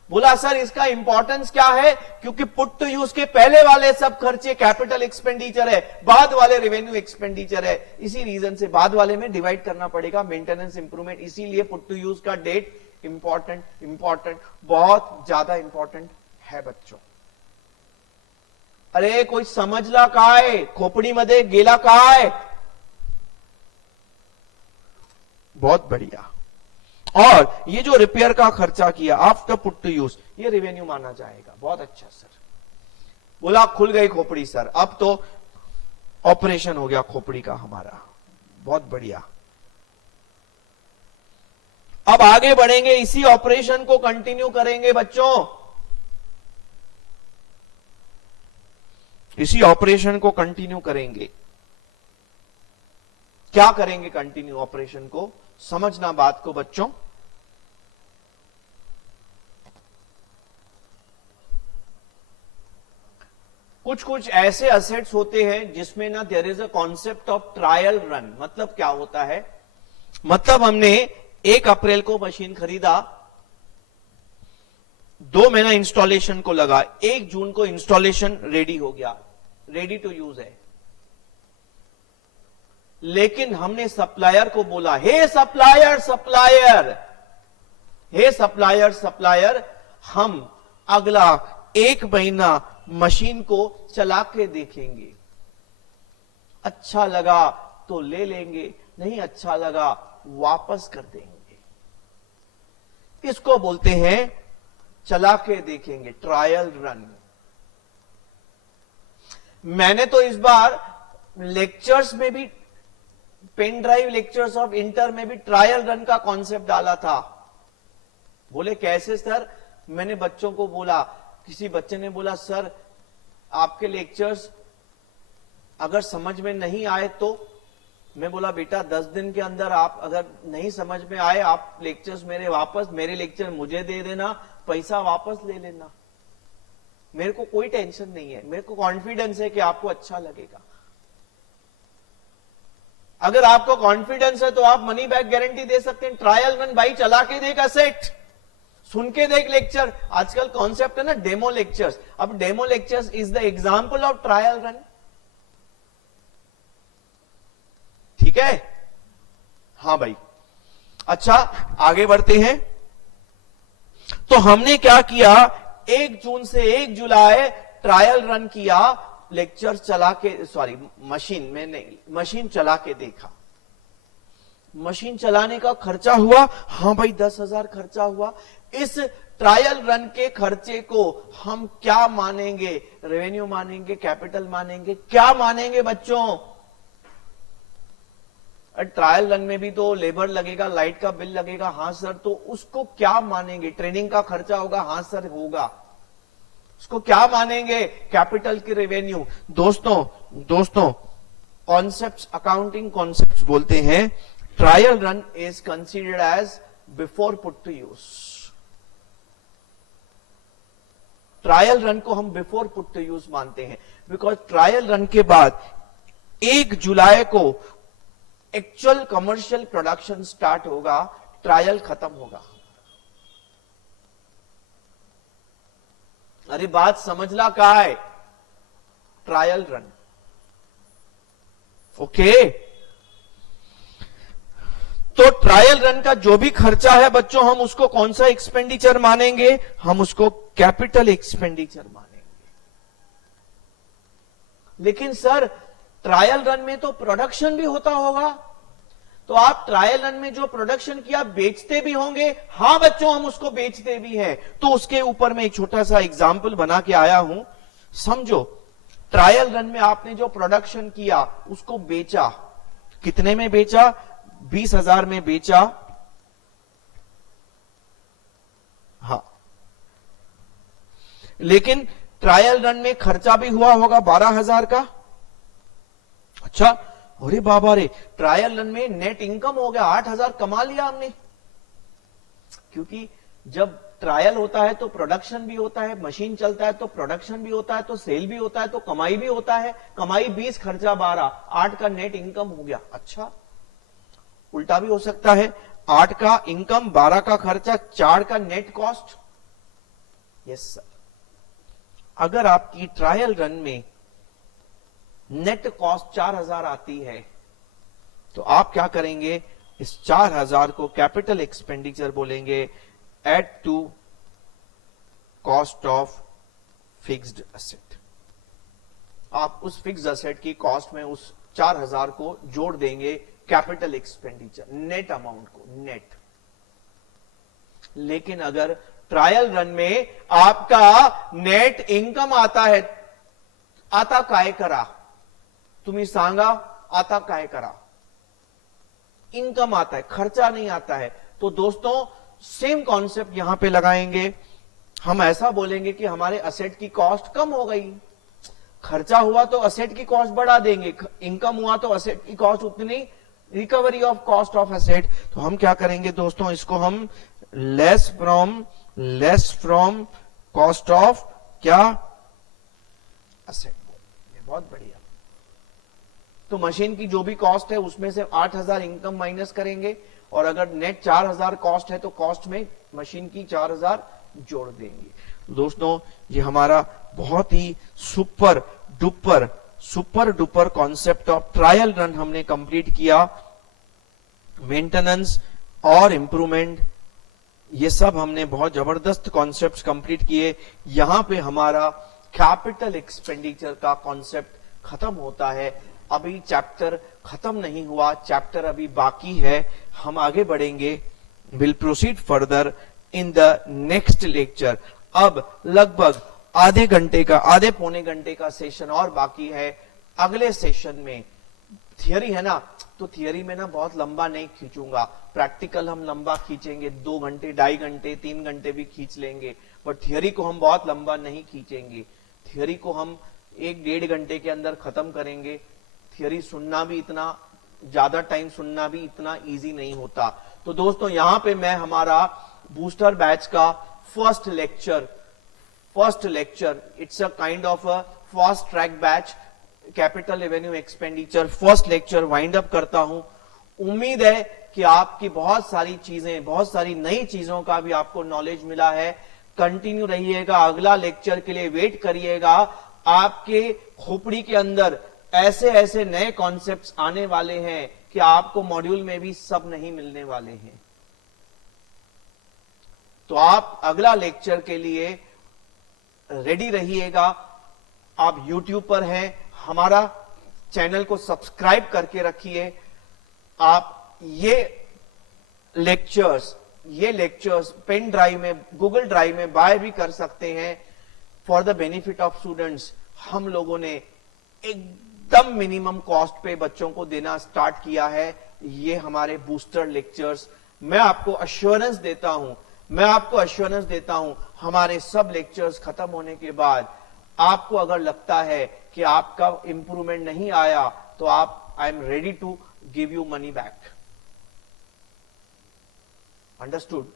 बोला सर इसका इंपॉर्टेंस क्या है? क्योंकि पुट टू यूज के पहले वाले सब खर्चे कैपिटल एक्सपेंडिचर है, बाद वाले रेवेन्यू एक्सपेंडिचर है। इसी रीजन से बाद वाले में डिवाइड करना पड़ेगा, मेंटेनेंस इंप्रूवमेंट। इसीलिए पुट टू यूज का डेट इंपॉर्टेंट, बहुत ज्यादा इंपॉर्टेंट है बच्चों। अरे कोई समजला काय, खोपड़ी मध्ये गेला काय? बहुत बढ़िया। और ये जो रिपेयर का खर्चा किया आफ्टर पुट टू यूज, ये रेवेन्यू माना जाएगा। बहुत अच्छा सर। बोला खुल गई खोपड़ी सर, अब तो ऑपरेशन हो गया खोपड़ी का हमारा। बहुत बढ़िया। अब आगे बढ़ेंगे, इसी ऑपरेशन को कंटिन्यू करेंगे बच्चों, इसी ऑपरेशन को कंटिन्यू करेंगे। क्या करेंगे कंटिन्यू ऑपरेशन को? समझना बात को बच्चों। कुछ ऐसे असेट्स होते हैं जिसमें ना there is a concept of trial run. मतलब क्या होता है? मतलब हमने 1 अप्रैल को मशीन खरीदा, 2 महीना इंस्टॉलेशन को लगा, 1 जून को इंस्टॉलेशन रेडी हो गया, रेडी टू यूज है। लेकिन हमने सप्लायर को बोला, हे सप्लायर, हम अगला 1 महीना मशीन को चला के देखेंगे, अच्छा लगा तो ले लेंगे, नहीं अच्छा लगा वापस कर देंगे। इसको बोलते हैं चला के देखेंगे, ट्रायल रन। मैंने तो इस बार लेक्चर्स में भी, pen drive lectures of inter में भी ट्रायल रन का कॉन्सेप्ट डाला था। बोले कैसे सर? मैंने बच्चों को बोला, किसी बच्चे ने बोला सर आपके लेक्चर्स अगर समझ में नहीं आए तो? मैं बोला बेटा 10 दिन के अंदर आप अगर नहीं समझ में आए, आप लेक्चर्स मेरे लेक्चर मुझे दे देना, पैसा वापस ले लेना, मेरे को कोई टेंशन नहीं है, मेरे को कॉन्फिडेंस है कि आपको अच्छा लगेगा। अगर आपको कॉन्फिडेंस है तो आप मनी बैक गारंटी दे सकते हैं। ट्रायल रन भाई चला के देख असेट, सुन के देख लेक्चर। आजकल कॉन्सेप्ट है ना डेमो लेक्चर्स। अब demo lectures is the example of trial run. ठीक है, हाँ भाई। अच्छा आगे बढ़ते हैं। तो हमने क्या किया, 1 जून से 1 जुलाई ट्रायल रन किया, लेक्चर चला के, सॉरी मशीन में नहीं, मशीन चला के देखा। मशीन चलाने का खर्चा हुआ, हाँ भाई 10,000 खर्चा हुआ। इस ट्रायल रन के खर्चे को हम क्या मानेंगे, रेवेन्यू मानेंगे, कैपिटल मानेंगे, क्या मानेंगे बच्चों? ट्रायल रन में भी तो लेबर लगेगा, लाइट का बिल लगेगा, हाँ सर, तो उसको क्या मानेंगे? ट्रेनिंग का खर्चा होगा, हाँ सर होगा, उसको क्या मानेंगे? कैपिटल की रेवेन्यू। दोस्तों कॉन्सेप्ट्स, अकाउंटिंग कॉन्सेप्ट्स बोलते हैं trial run is considered as before put to use. Trial run को हम बिफोर पुट टू यूज मानते हैं, बिकॉज ट्रायल रन के बाद 1 जुलाई को एक्चुअल कमर्शियल प्रोडक्शन स्टार्ट होगा, ट्रायल खत्म होगा। अरे बात समझला का है? Trial run. ओके, तो ट्रायल रन का जो भी खर्चा है बच्चों, हम उसको कौन सा एक्सपेंडिचर मानेंगे? हम उसको कैपिटल एक्सपेंडिचर मानेंगे। लेकिन सर ट्रायल रन में तो प्रोडक्शन भी होता होगा, तो आप ट्रायल रन में जो प्रोडक्शन किया बेचते भी होंगे। हाँ बच्चों, हम उसको बेचते भी हैं। तो उसके ऊपर मैं एक छोटा सा एग्जाम्पल बना के आया हूं, समझो। ट्रायल रन में आपने जो प्रोडक्शन किया उसको बेचा, कितने में बेचा? 20,000 में बेचा। हाँ, लेकिन ट्रायल रन में खर्चा भी हुआ होगा 12,000 का। अच्छा, अरे बाबा रे, ट्रायल रन में नेट इनकम हो गया 8,000, कमा लिया हमने। क्योंकि जब ट्रायल होता है तो प्रोडक्शन भी होता है, मशीन चलता है तो प्रोडक्शन भी होता है, तो सेल भी होता है, तो कमाई भी होता है। कमाई 20, खर्चा 12, 8 का नेट इनकम हो गया। अच्छा, उल्टा भी हो सकता है, 8 का इनकम, 12 का खर्चा, 4 का नेट कॉस्ट। यस सर, अगर आपकी ट्रायल रन में नेट कॉस्ट 4,000 आती है तो आप क्या करेंगे? इस 4,000 को कैपिटल एक्सपेंडिचर बोलेंगे, add to cost of fixed asset. आप उस फिक्स्ड असेट की कॉस्ट में उस 4,000 को जोड़ देंगे, कैपिटल एक्सपेंडिचर, नेट अमाउंट को, नेट। लेकिन अगर ट्रायल रन में आपका नेट इनकम आता है, आता काय करा? तुम्ही सांगा, आता काय करा? इनकम आता है, खर्चा नहीं आता है। तो दोस्तों सेम कॉन्सेप्ट यहां पे लगाएंगे। हम ऐसा बोलेंगे कि हमारे असेट की कॉस्ट कम हो गई, खर्चा हुआ तो असेट की कॉस्ट बढ़ा देंगे, इनकम हुआ तो असेट की कॉस्ट उतनी, recovery of cost of asset. तो हम क्या करेंगे दोस्तों, इसको हम लेस फ्रॉम कॉस्ट ऑफ क्या? असेट। बहुत बढ़िया। तो मशीन की जो भी कॉस्ट है उसमें से 8,000 इनकम माइनस करेंगे, और अगर नेट 4,000 कॉस्ट है तो कॉस्ट में मशीन की 4,000 जोड़ देंगे। दोस्तों ये हमारा बहुत ही super duper concept of trial run हमने कंप्लीट किया। मेंटेनेंस और इंप्रूवमेंट, ये सब हमने बहुत जबरदस्त कॉन्सेप्ट्स कंप्लीट किए। यहां पे हमारा कैपिटल एक्सपेंडिचर का कॉन्सेप्ट खत्म होता है। अभी चैप्टर खत्म नहीं हुआ, चैप्टर अभी बाकी है, हम आगे बढ़ेंगे। Will proceed further in the next lecture. अब लगभग आधे पौने घंटे का सेशन और बाकी है। अगले सेशन में थियरी है ना, तो थियरी में ना बहुत लंबा नहीं खींचूंगा, प्रैक्टिकल हम लंबा खींचेंगे, 2 घंटे, 2.5 घंटे, 3 घंटे भी खींच लेंगे, बट थियरी को हम बहुत लंबा नहीं खींचेंगे। थियरी को हम 1-1.5 घंटे के अंदर खत्म करेंगे। थियरी सुनना भी इतना ज्यादा टाइम सुनना भी इतना इजी नहीं होता। तो दोस्तों यहां पे मैं हमारा बूस्टर बैच का first lecture, it's a kind of a fast track batch. Capital revenue expenditure first lecture wind up करता हूं। उम्मीद है कि आपकी बहुत सारी चीजें, बहुत सारी नई चीजों का भी आपको नॉलेज मिला है। कंटिन्यू रहिएगा, अगला लेक्चर के लिए वेट करिएगा। आपके खोपड़ी के अंदर ऐसे ऐसे नए कॉन्सेप्ट्स आने वाले हैं कि आपको मॉड्यूल में भी सब नहीं मिलने वाले हैं। तो आप अगला लेक्चर के लिए रेडी रहिएगा। आप YouTube पर हैं, हमारा चैनल को सब्सक्राइब करके रखिए। आप ये लेक्चर्स पेन ड्राइव में, गूगल ड्राइव में बाय भी कर सकते हैं for the benefit of students. हम लोगों ने एकदम मिनिमम कॉस्ट पे बच्चों को देना स्टार्ट किया है। ये हमारे बूस्टर लेक्चर्स, मैं आपको अश्योरेंस देता हूं हमारे सब लेक्चर्स खत्म होने के बाद आपको अगर लगता है कि आपका इंप्रूवमेंट नहीं आया तो I am ready to give you money back. Understood?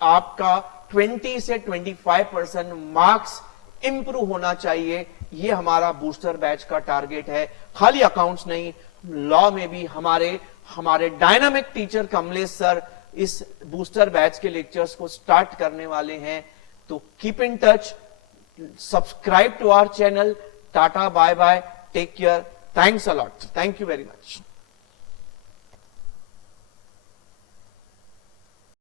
आपका 20 से 25% मार्क्स इंप्रूव होना चाहिए। ये हमारा बूस्टर बैच का टारगेट है। खाली अकाउंट्स नहीं, लॉ में भी हमारे डायनामिक टीचर कमलेश सर इस बूस्टर बैच के लेक्चर्स को स्टार्ट करने वाले हैं। तो keep in touch, subscribe to our channel. Tata, bye bye, take care, thanks a lot, thank you very much.